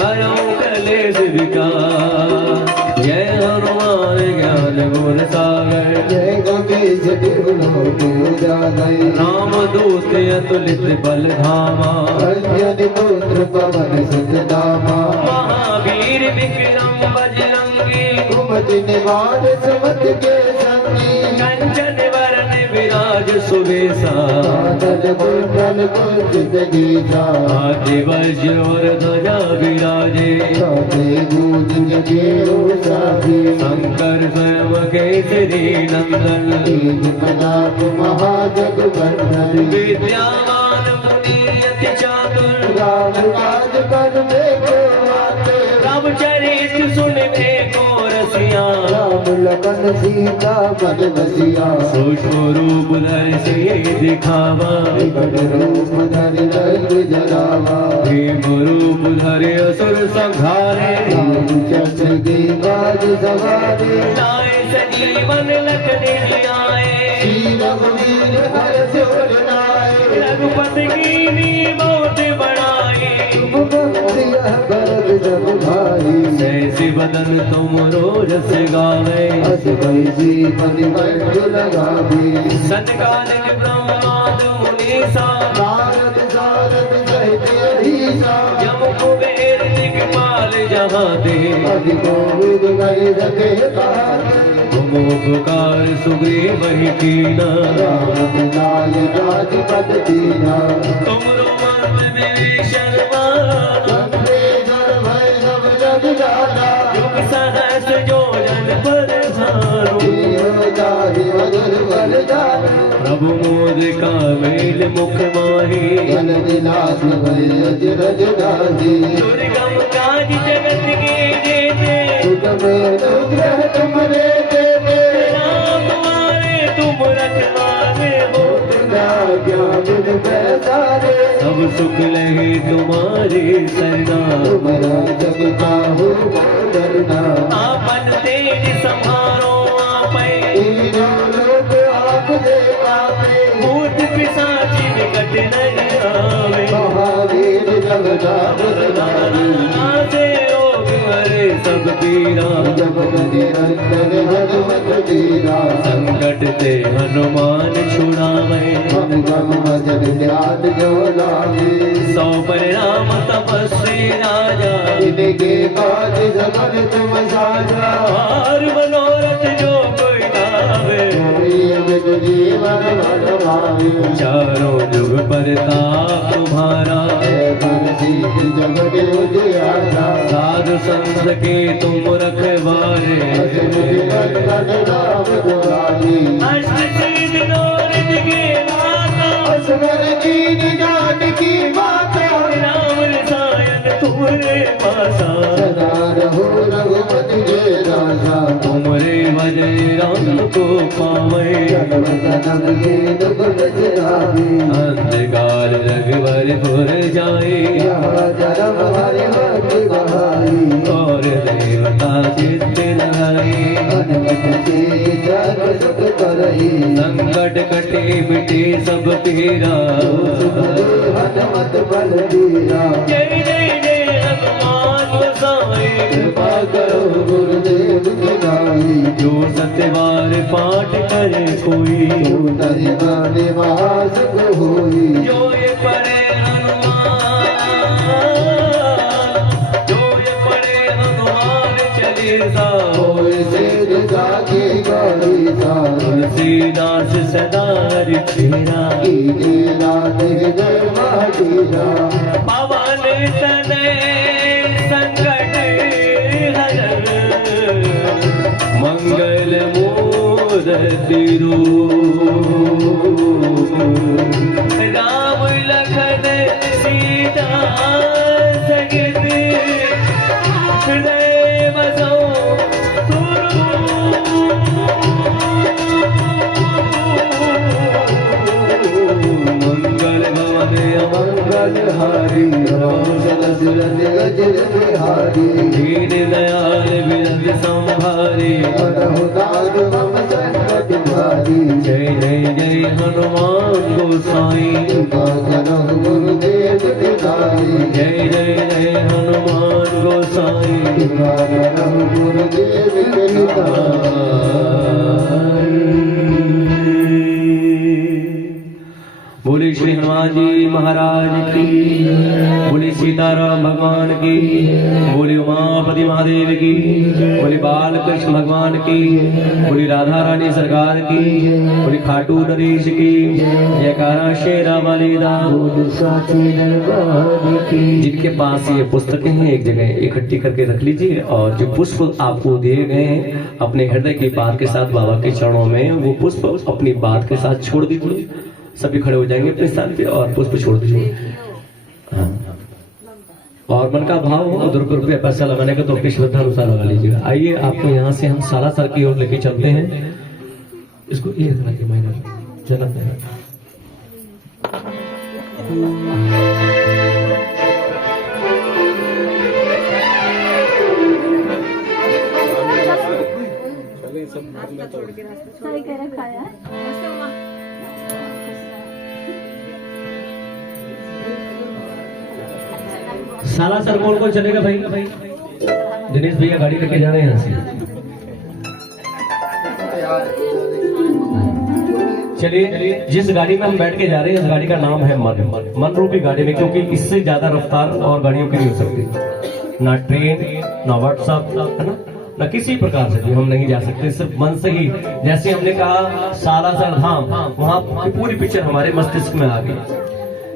हरौ कलेश विकार जय हनुमान ज्ञान गुण सागर जय गणेश राम दूत अतुलित बल धामा अंजनी पुत्र पवन सुत नामा महावीर विक्रम बजरंगी कुमति निवार सुमत के संगी कंचन वरण विराज सुबेसा कांचन कुंडल कुंचित गीता हाथी वज्र और ध्वजा विराजे कांधे गूंज जगेऊ साथी शंकर स्वयं केसरी नंदन तेज प्रताप महाजगवंदन विद्यावान मुनि अति चातुर लखन सीता मन बसिया सूक्ष्म रूप धर से दिखावा विकट रूप धरि रंग जरावा भीम रूप धरे असुर संहारे चक्र की बाज सवारे लाए सजीवन लखन आए श्री रघुवीर हर सिर नाय रघुपति की बहुत बढ़ाई तुम भक्त यह भरत जब भाई जैसी बदन तुम रोज से गावे अस कैसी मनि मंजु लगावे सतकालिक ब्रह्माद मुनीसा नारद सारद सहित अधीसा जम कुबेर दिक्पाल जहाँ दे अति गोविंद गए रखे तुमो पुकार सुग्रीव ही कीना राम लाल राजपद दीना तुमरो मन में शर्मा लंबे जल भय सब जग जाना युग सहस जो जन पर धारो जियो जाहि मधुर बल जाना प्रभु मोदिका मेल मुख माही जल विलास भय अजरज राजी दुर्गम काज जगत के जेते सुख में अनुग्रह तुमरे देते राम तुम्हारे तुम रखवारे हो ज्ञान पैसारे सब सुख लहे तुम्हारे सरना तुम्हारा जग काहू डरना आपन तेज संहारो आपै तीनों लोक आप देवा में भूत पिशाच निकट नहीं आवे महावीर जगदाव सदारी नासे रोग हरे सब पीरा जब निरंतर हनुमत दीरा संकट ते हनुमान छुड़ावे हम गम भजन ध्यान जो लागे सौ परिणाम तपस्वी राजा इनके काज सबर तुम साजा और मनोरथ जो कोई गावे कोई अमित जीवन मन भावे चारों युग परताप तुम्हारा है बंसी जग के उजियारा साधु संत के तुम रखवारे असमुझ बंधन राम दुआरी अष्ट सिद्धि नौरथ के माता असवर कीन जाट की माता राम रसायन तुम्हारे पासा सदा रहो रघुपति के राजा तुमरे भजन राम को पावे जन्म जन्म के दुख बिसरावे अंधकार रघुवर पुर जाए यहाँ जन्म हरि भक्ति बहाई और देवता चित्त लगाए हनुमत से जग सुख करई संकट कटे मिटे सब पीरा सुख दे हनुमत बल दीरा जय जय जय हनुमान गोसाई कृपा करो गुरुदेव की नाई जो सत्यवार पाठ करे कोई तू दरिबाने महासुख होई जो ये पढ़े हनुमान जो ये पढ़े हनुमान चालीसा होए सिर जाके गौरी सा तुलसीदास सदा रिखेरा कीजे रात हृदय माटीरा पवन तनय संकट हरन मंगल मूर्ति रूप राम लखन सीता सहित हृदय बसो मंगल भवन मंगल हारी राम सरसिर गजर बिहारी दीन दयाल बिरद संभारे करहु दान मम संकट भारी जय जय जय हनुमान गोसाई कृपा करहु गुरुदेव की नाई जय जय जय हनुमान गोसाई कृपा करहु गुरुदेव की बोले श्री हनुमान जी महाराज की, बोले सीताराम भगवान की, बोले उमापति महादेव की, बोले बाल कृष्ण भगवान की, बोले राधा रानी सरकार की, बोले खाटू नरेश की, जयकारा शेरा वालीदा। जिनके पास ये पुस्तकें हैं एक जगह इकट्ठी करके रख लीजिए, और जो पुष्प आपको दिए गए हैं अपने हृदय की बात के साथ बाबा के चरणों में, वो पुष्प अपनी बात के साथ छोड़ दीजिए। सभी खड़े हो जाएंगे अपने स्थान पे और पुष्प छोड़ दीजिए। हाँ। और मन का भाव हो तो ₹2 पैसा लगाने का तो अपनी श्रद्धा अनुसार लगा लीजिएगा। आइए आपको यहाँ से हम सालासर की ओर लेके चलते हैं। इसको ये रखना कि माइनर जन्नत है। सालासर कौन कौन चलेगा भाई? दिनेश भैया गाड़ी लेके जा रहे हैं यहाँ से। चलिए, जिस गाड़ी में हम बैठ के जा रहे हैं इस गाड़ी का नाम है मन रूपी गाड़ी में, क्योंकि इससे ज्यादा रफ्तार और गाड़ियों की नहीं हो सकती। ना ट्रेन, ना व्हाट्सएप, है ना किसी प्रकार से भी हम नहीं जा सकते, सिर्फ मन से ही। जैसे हमने कहा सालासर धाम, वहाँ की पूरी पिक्चर हमारे मस्तिष्क में आ गई।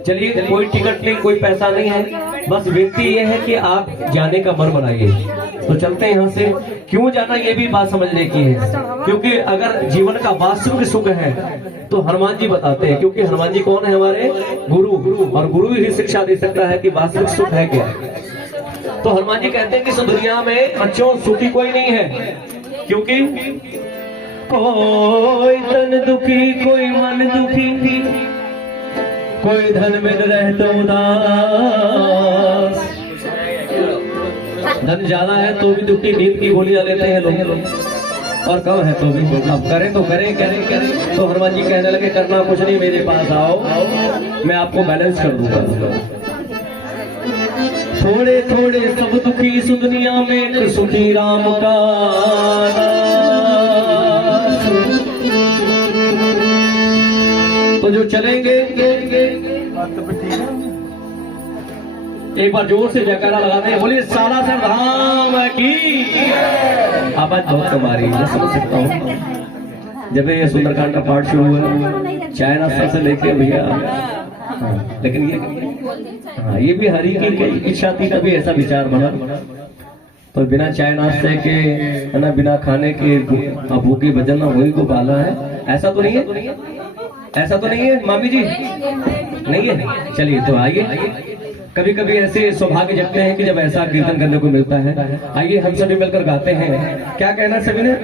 चलिए, कोई टिकट नहीं, कोई पैसा नहीं है, बस विनती यह है कि आप जाने का मन बनाइए। तो चलते हैं यहाँ से। क्यों जाना ये भी बात समझने की है, क्योंकि अगर जीवन का वास्तविक सुख है तो हनुमान जी बताते हैं, क्योंकि हनुमान जी कौन है? हमारे गुरु, और गुरु ही शिक्षा दे सकता है कि वास्तविक सुख है क्या। तो हनुमान जी कहते हैं कि इस दुनिया में बच्चों सुखी कोई नहीं है, क्योंकि कोई तन दुखी, कोई मन दुखी, कोई धन में रहता उदास। धन ज्यादा है तो भी दुखी, नींद की गोलियां लेते हैं लोग, और कम है तो भी। अब करें तो करें। तो हनुमान जी कहने लगे करना कुछ नहीं, मेरे पास आओ, मैं आपको बैलेंस कर दूंगा। थोड़े थोड़े सब दुखी इस दुनिया में, सुखी राम का तो जो चलेंगे एक बार जोर से जयकारा लगाते हैं, बोलिए सालासर धाम की। आवाज बहुत कमारी, मैं समझ सकता हूँ। जब ये सुंदरकांड का पाठ शुरू हुआ, चाय नाश्ता से लेके भैया, लेकिन ये भी हरि की इच्छा थी, कभी ऐसा विचार बना तो बिना चाय नाश्ते के, है ना, बिना खाने के भूखे भजन ना हुई को पाला है। ऐसा तो नहीं है, ऐसा तो नहीं है मामी जी, नहीं है। चलिए तो आइए, कभी कभी ऐसे सौभाग्य जगते हैं कि जब ऐसा कीर्तन करने को मिलता है। आइए हम सभी मिलकर गाते हैं। क्या कहना सभी ने?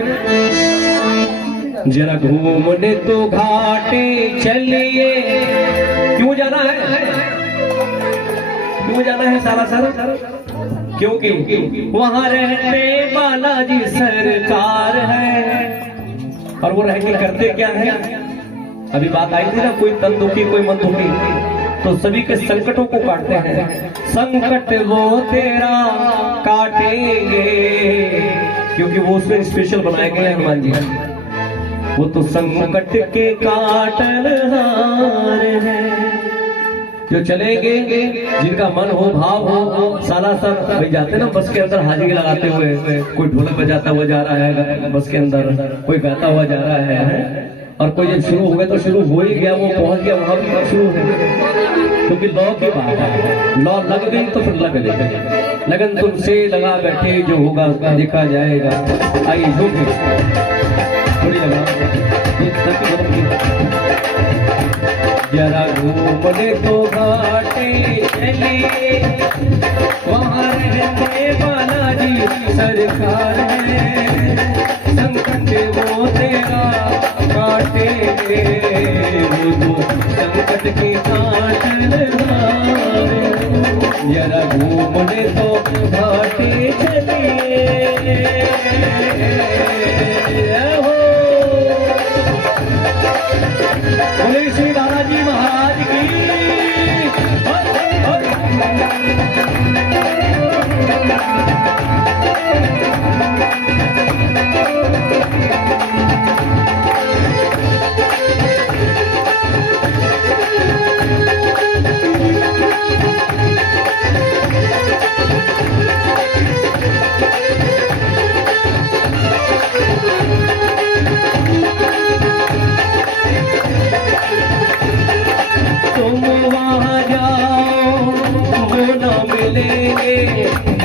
जरा घूमने तो घाटे चलिए। क्यों जाना है? क्यों जाना है सालासर? क्योंकि वहाँ रहते बालाजी सरकार है। और वो रह के करते क्या है? अभी बात आई थी ना, कोई तन दुखी, कोई मन दुखी, तो सभी के संकटों को काटते हैं। संकट वो तेरा काटेंगे, क्योंकि वो उसमें स्पेशल बनाए गए हैं हनुमान जी। वो तो संकट के काटनहार है। जो चलेंगे, जिनका मन हो, भाव हो, सालासर भाई जाते ना बस के अंदर हाजिरी लगाते हुए, कोई ढोलक बजाता हुआ जा रहा है बस के अंदर, कोई गाता हुआ जा रहा है, और कोई जब शुरू हो गया तो शुरू हो ही गया, वो पहुंच गया वहां भी शुरू है। क्योंकि लौ की बात है, लौ लग गई तो फिर लग गई। लगन तुमसे लगा बैठे, जो होगा देखा जाएगा। आइए जो भी थोड़ी लगा जरा घूमने तो घाटे चलिए, वहाँ रहते बालाजी सरकार है। संकट वो तेरा काटेंगे, वो संकट के काटनहार। जरा घूमने तो घाटे चलिए। बोले श्री बालाजी महाराज की।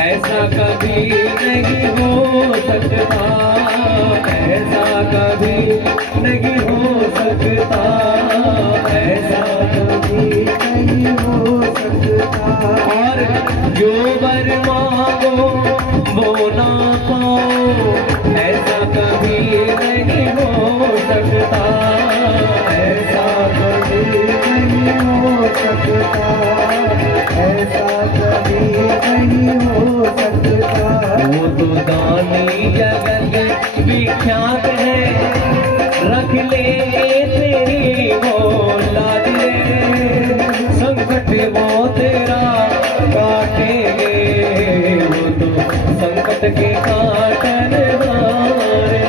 ऐसा कभी नहीं हो सकता, ऐसा कभी नहीं हो सकता, ऐसा कभी नहीं हो सकता। और जो वर मांगो वो ना पाओ, ऐसा कभी नहीं हो सकता, ऐसा कभी नहीं हो सकता, ऐसा कभी नहीं हो सकता। वो तो दानी जगत विख्यात है, रख ले तेरी वो लाज रे, संकट वो तेरा काटेंगे, वो तो संकट के काटन हार है,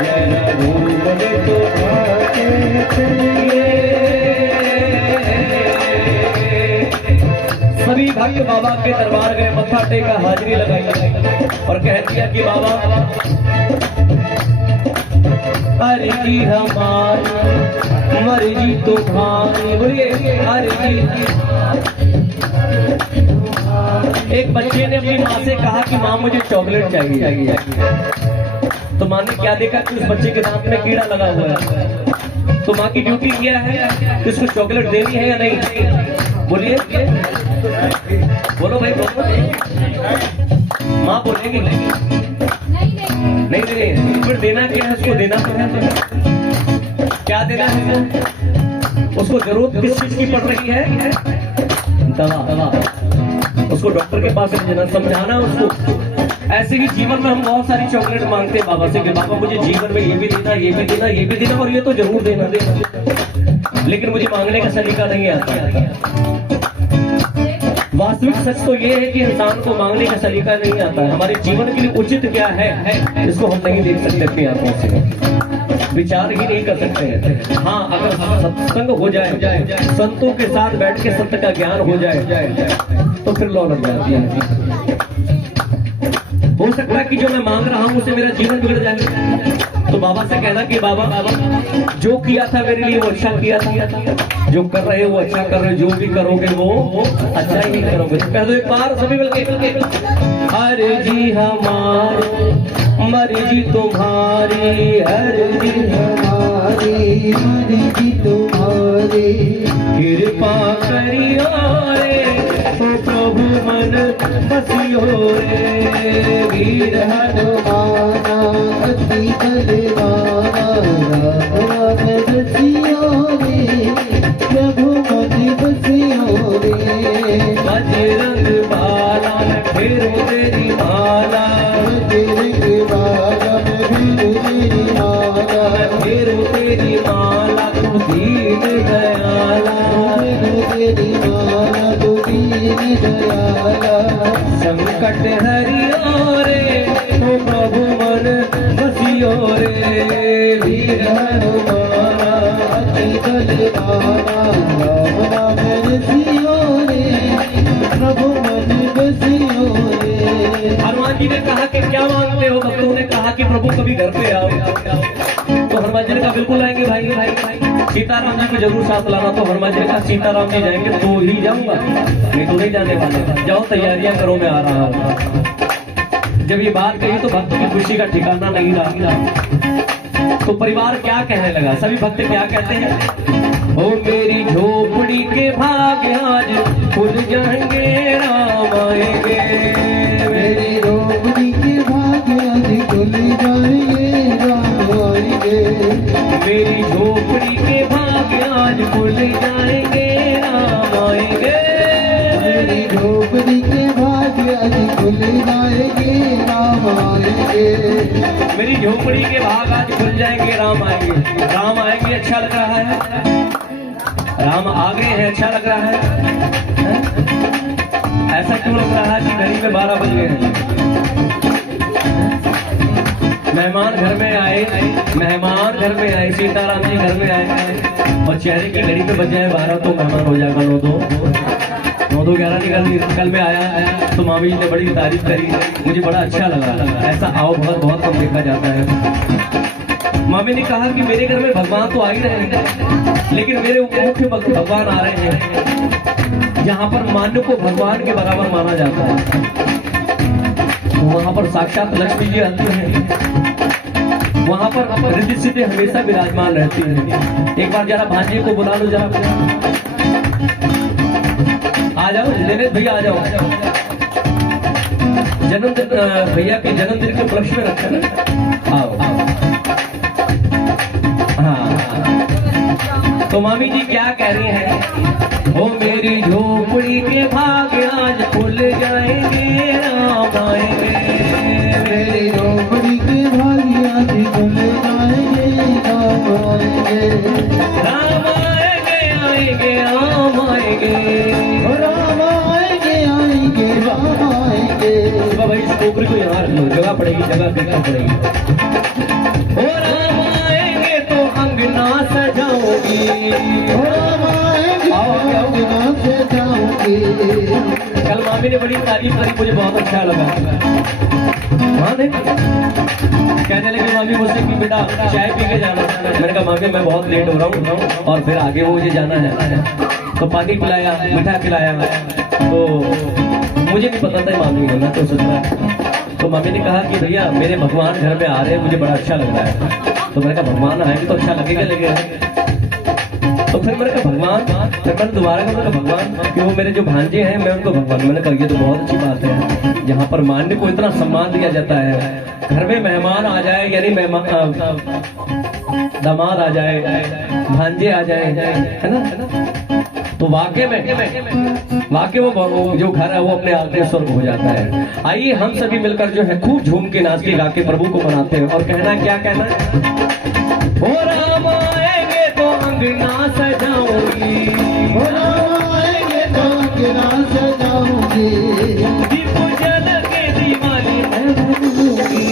जरा घूमने तो आके चलिए। सभी भक्त बाबा के दरबार गए, मत्था टेका, हाजिरी लगाई और कह दिया कि बाबा अर्जी हमारी मर्जी तुम्हारी, बोलिए अर्जी। एक बच्चे ने अपनी माँ से कहा कि माँ मुझे चॉकलेट चाहिए, तो माँ ने क्या देखा कि उस बच्चे के दांत में कीड़ा लगा हुआ है, तो माँ की ड्यूटी क्या है कि उसको चॉकलेट देनी है या नहीं, बोलिए बोलो भाई बोलो। माँ बोलेगी नहीं नहीं, फिर देना क्या है उसको, देना तो है, क्या देना है उसको, जरूरत किस चीज की पड़ रही है, दवा, उसको डॉक्टर के पास लेना, समझाना उसको। ऐसे ही जीवन में हम बहुत सारी चॉकलेट मांगते हैं बाबा से कि बाबा मुझे जीवन में ये भी देना, ये भी देना, ये भी देना और ये तो जरूर देना, लेकिन मुझे मांगने का सलीका नहीं आता। वास्तविक सच तो ये है कि इंसान को मांगने का सलीका नहीं आता है। हमारे जीवन के लिए उचित क्या है इसको हम नहीं देख सकते अपनी आंखों से, विचार ही नहीं कर सकते हैं। हाँ, अगर सत्संग हो जाए, संतों के साथ बैठ के सत्य का ज्ञान हो जाए तो फिर लौ लग जाती है। हो सकता है कि जो मैं मांग रहा हूं उसे मेरा जीवन बिगड़ जाए, तो बाबा से कहना कि बाबा जो किया था मेरे लिए वो अच्छा किया था, जो कर रहे हो वो अच्छा कर रहे हो, जो भी करोगे वो अच्छा ही करोगे। कह दो एक बार सभी मिलके, अर्जी हमारी मर्जी तुम्हारी, अर्जी हमारी मर्जी तुम्हारी, कृपा करियो रे तो प्रभु मन बसियो रे, वीर हनुमाना अति बलवाना, राम रसियो रे प्रभु मन बसियो रे, बजरंग बाला फेरो तेरी माला, बजरंग बाला फेरो तेरी माला, फेरो तेरी माला तू दीन दयाला, तेरी माला तू दीन दयाला, संकट हरियो रे तो प्रभु मन बसियो रे, वीर हनुमाना अति बलवाना, राम रसियो रे प्रभु मन बसियो रे। हनुमान जी ने कहा कि क्या मांगते हो, भक्तों ने कहा कि प्रभु कभी घर पे आओ, तो हनुमान जी ने कहा बिल्कुल आएंगे भाई, सीताराम जी को जरूर साथ लाना। तो हनुमान जी ने कहा सीताराम जी जाएंगे तो ही जाऊंगा, नहीं तो नहीं जाने वाले, जाओ तैयारियां करो मैं आ रहा हूँ। जब ये बात कही तो भक्त की खुशी का ठिकाना नहीं रहा। तो परिवार क्या कहने लगा, सभी भक्त क्या कहते हैं, ओ मेरी झोपड़ी के भाग आज खुल जाएंगे, राम आएंगे, मेरी झोपड़ी के भाग आज खुल जाएंगे, राम आएंगे, मेरी झोपड़ी के भाग आज खुल जाएंगे, राम आएंगे, मेरी झोपड़ी के भाग आज खुल जाएंगे, राम आएंगे, मेरी झोपड़ी के भाग आज खुल जाएंगे, राम आएंगे। राम आएंगे अच्छा लग रहा है, राम आ गए हैं अच्छा लग रहा है? ऐसा क्यों लग रहा है कि घड़ी में 12 बज गए हैं? मेहमान घर में आए, मेहमान घर में आए, सीताराम जी घर में आए और चेहरे की घड़ी पे बज जाए 12 तो मेहमान हो जाएगा 9-2 11 कल में आया तो मामी जी ने बड़ी तारीफ करी, मुझे बड़ा अच्छा लगा। ऐसा आओ बहुत कम देखा जाता है। मामी ने कहा कि मेरे घर में भगवान तो आ ही रहे हैं, लेकिन मेरे मुख्य भगवान आ रहे हैं जहाँ पर मान्य को भगवान के बराबर माना जाता है, वहाँ पर साक्षात लक्ष्मी जी आती हैं, वहाँ पर रिद्धि सिद्धि हमेशा विराजमान रहती है। एक बार जरा भांजे को बुला लो, जरा आ जाओ, लेने भैया आ जाओ। जन्मदिन भैया के जन्मदिन के उपलक्ष्य में रखा ना। आओ हाँ। तो मामी जी क्या कह रही हैं? ओ मेरी झोपड़ी के भाग्य आज खुल जाएंगे, राम आएंगे। मेरी झोपड़ी के भाग्य आज खुल जाएंगे, राम आएंगे। राम आएंगे आएंगे राम आएंगे, राम आएंगे आएंगे राम आएंगे। भाई इस टोकरी को यहाँ रख लो, जगह पड़ेगी, जगह देखना पड़ेगी। ओ राम आएंगे तो अंगना सजाओगी, ओ राम आएंगे अंगना सजाओगी। कल मामी ने बड़ी तारीफ करी, मुझे बहुत अच्छा लगा। हाँ देख, कहने लगे मामी मुझसे कि बेटा चाय पी के जाना। मैंने कहा मामी मैं बहुत लेट हो रहा हूँ और फिर आगे वो मुझे जाना है। तो पानी पिलाया, मीठा खिलाया। तो मुझे नहीं पता था मामी है ना, तो सोचा। तो मामी ने कहा कि भैया मेरे भगवान घर में आ रहे हैं, मुझे बड़ा अच्छा लग रहा है। तो मैंने कहा भगवान आएंगे तो अच्छा लगेगा। तो फिर मैंने कहा भगवान, फिर मैंने दोबारा कहा भगवान कि वो मेरे जो भांजे हैं मैं उनको भगवान। मैंने कहा ये तो बहुत अच्छी बात है, यहाँ पर मान्य को इतना सम्मान दिया जाता है। घर में मेहमान आ जाए, यानी मेहमान दामाद आ जाए, भांजे आ जाए, है ना, तो वाकई वो जो घर है वो अपने आप में स्वर्ग हो जाता है। आइए हम सभी मिलकर जो है खूब झूम के नाच के गा के प्रभु को मनाते हैं। और कहना क्या कहना है? ओ राम आएंगे तो अंगना सजाऊंगी, ओ राम आएंगे तो अंगना सजाऊंगी। दीप जल के दिवाली मैं मनाऊंगी,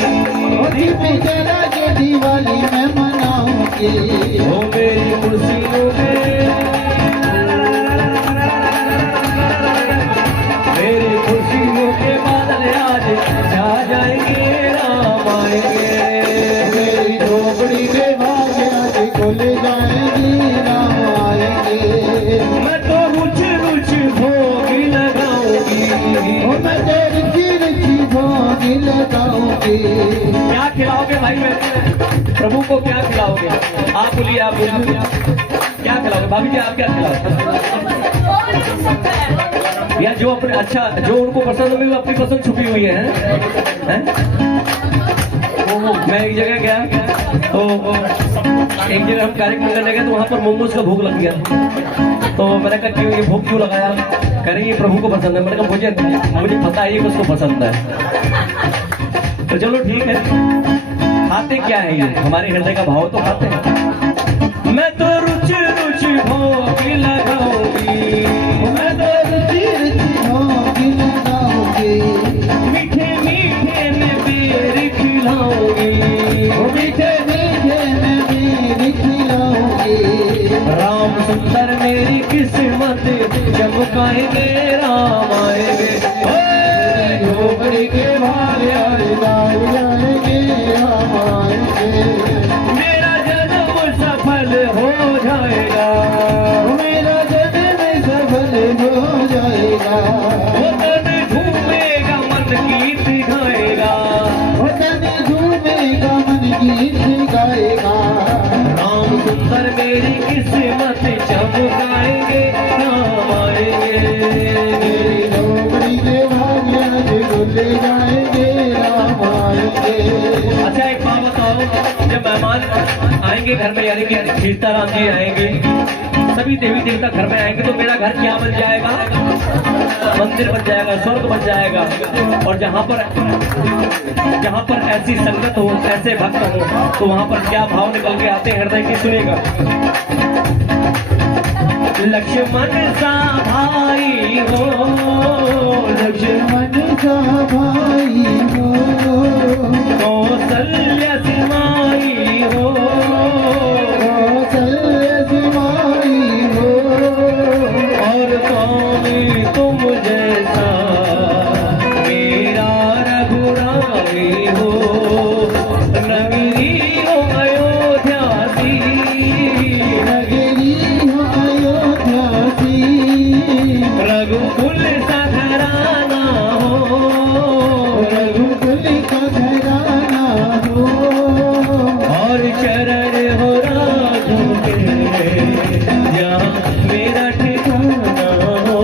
दीप जल के दिवाली मैं मनाऊंगी। ओ मेरी खुशियों में, मेरी खुशियों के बादल आज छा जाएंगे, राम आएंगे। मेरी झोपड़ी के भाग्य आज खुल जाएंगी, राम आएंगे। मैं तो रुच रुच भोग लगाऊंगी, मैं तो रुचि रुचि भोग लगाऊंगी। क्या खिलाओगे भाई? मैं प्रभु को क्या खिलाओगे? आप बोलिए, आप बोलिए क्या खिलाओगे? भाभी जी आप क्या खिलाओगे? या जो अपने अच्छा जो उनको पसंद है, अपनी पसंद छुपी हुई है, हैं? मैं एक जगह गया तो एक जगह हम कार्यक्रम करने गए तो वहां पर मोमोज का भूख लग गया। तो मैंने कहा क्यों ये भूख क्यों लगाया? कह रही ये प्रभु को पसंद है। मैंने कहा मुझे पता है ये उसको पसंद है। तो चलो ठीक है, खाते क्या है ये? हमारे हृदय का भाव तो खाते हैं। मैं तो रुचि रुचि भोग लगाऊंगी, मैं तो रुचि रुचि भोग लगाऊंगी। मीठे मीठे में बेर खिलाऊंगी, मीठे मीठे में बेर खिलाऊंगी। राम सुंदर मेरी किस्मत चमकाएंगे, राम आएंगे। झोपड़ी के भाग्य आज जाएंगे, राम आएंगे। मेरा जन्म सफल हो जाएगा, मेरा जन्म सफल हो जाएगा। वो तन झूमेगा मन गीत गाएगा, वो तन झूमेगा मन गीत गाएगा। राम सुंदर मेरी किस्मत चमकाएंगे, राम आएंगे। मेरी झोपड़ी के भाग्य आज खुल जाएंगे, राम आएंगे। अच्छा एक बात बताओ, जब मेहमान आएंगे घर में, यानी कि सीताराम जी आएंगे, सभी देवी देवता घर में आएंगे, तो मेरा घर क्या बन जाएगा? मंदिर बन जाएगा, स्वर्ग बन जाएगा। और जहाँ पर ऐसी संगत हो, ऐसे भक्त हो, तो वहाँ पर क्या भाव निकल के आते हैं हृदय की? सुनेगा। लक्ष्मण सा भाई हो, लक्ष्मण का भाई हो, कौशल्य सिमाई हो, कौशल्य सिमाई हो। और स्वामी तुम जैसा मेरा रघुराई हो। नगरी हो अयोध्या सी, नगरी हो अयोध्या सी। रघुकुल सा घराना हो, रघुकुल का घराना हो। और चरण हो राजू के, जहाँ मेरा ठिकाना हो।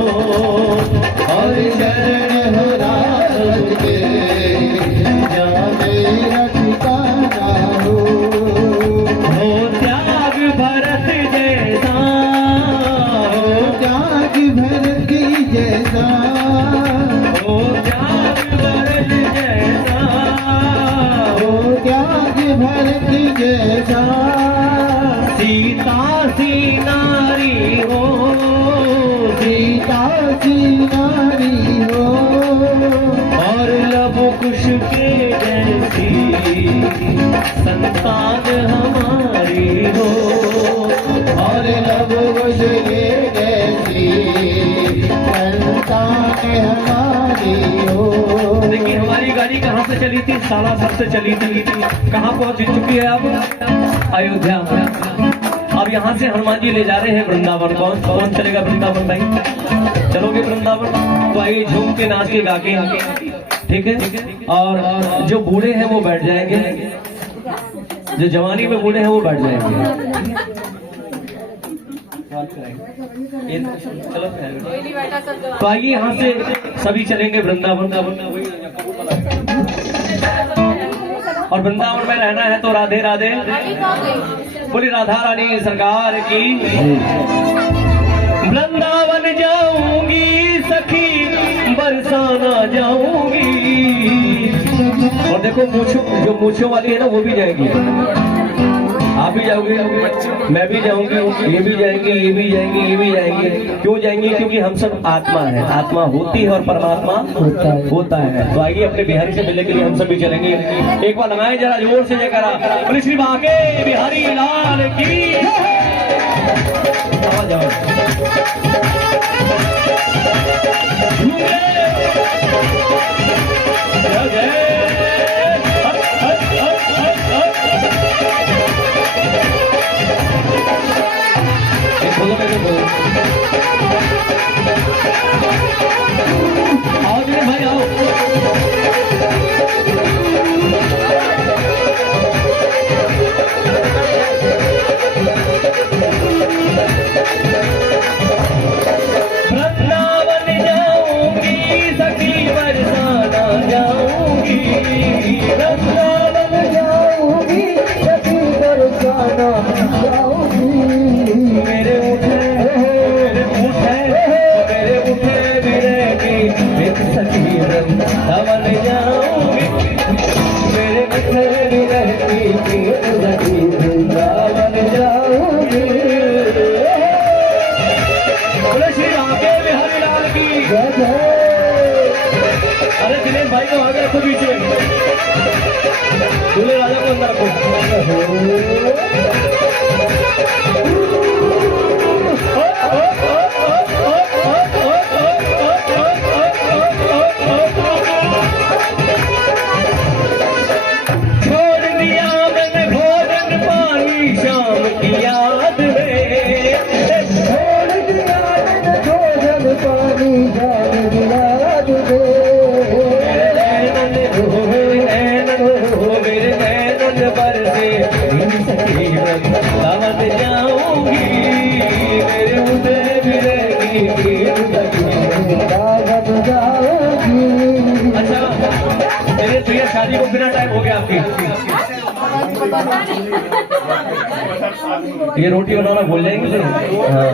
और चरण हो राज के, जैसा हो त्याग भरत जैसा, हो त्याग भरत जैसा सीता सी नारी हो, सीता सी नारी हो और लव कुश के जैसी संतान हमारी हो, और लब कुश के जैसी संतान हमारी हो। देखिए हमारी गाड़ी कहाँ से चली थी? सालासर से चली थी। कहाँ पहुँच चुकी है अब? अयोध्या में। अब यहाँ से हनुमान जी ले जा रहे हैं वृंदावन। कौन कौन चलेगा वृंदावन भाई? चलोगे वृंदावन? तो आइए झूम के नाच के गा के, ठीक है? और जो बूढ़े हैं वो बैठ जाएंगे, जो जवानी में बूढ़े हैं वो बैठ जाएंगे। तो आइए यहाँ से सभी चलेंगे वृंदावन। और वृंदावन में रहना है तो राधे राधे बोली राधा रानी सरकार की। वृंदावन जाऊंगी सखी बरसाना जाऊंगी। और देखो जो मूछों वाली है ना वो भी जाएगी, आप भी जाओगे, मैं भी जाऊंगी, ये भी जाएंगे, ये भी जाएंगे, ये भी जाएंगे। क्यों जाएंगे? क्योंकि हम सब आत्मा है, आत्मा होती है और परमात्मा होता है। तो आइए अपने बिहारी से मिलने के लिए हम सभी चलेंगे। एक बार लगाएं जरा जोर से जयकारा, बोले श्री बांके बिहारी लाल की। आवाज आओ। जय जय। आओ जी भाई आओ। वृंदावन जाऊंगी सखी बरसाना जाऊंगी। वृंदावन जाऊंगी सखी बरसाना जाऊंगी। मेरे उठे सखी वृंदावन जाऊंगी। मेरे उठे भी रहती सखी वृंदावन जाऊंगी। बोले श्री बांके बिहारी लाल की। अरे दिनेश भाई को आगे रखो, पीछे दूल्हे राजा को अंदर रखो। तो ये शादी को बिना टाइम हो गया आपकी। ये रोटी बनाना भूल जाएंगे। हाँ।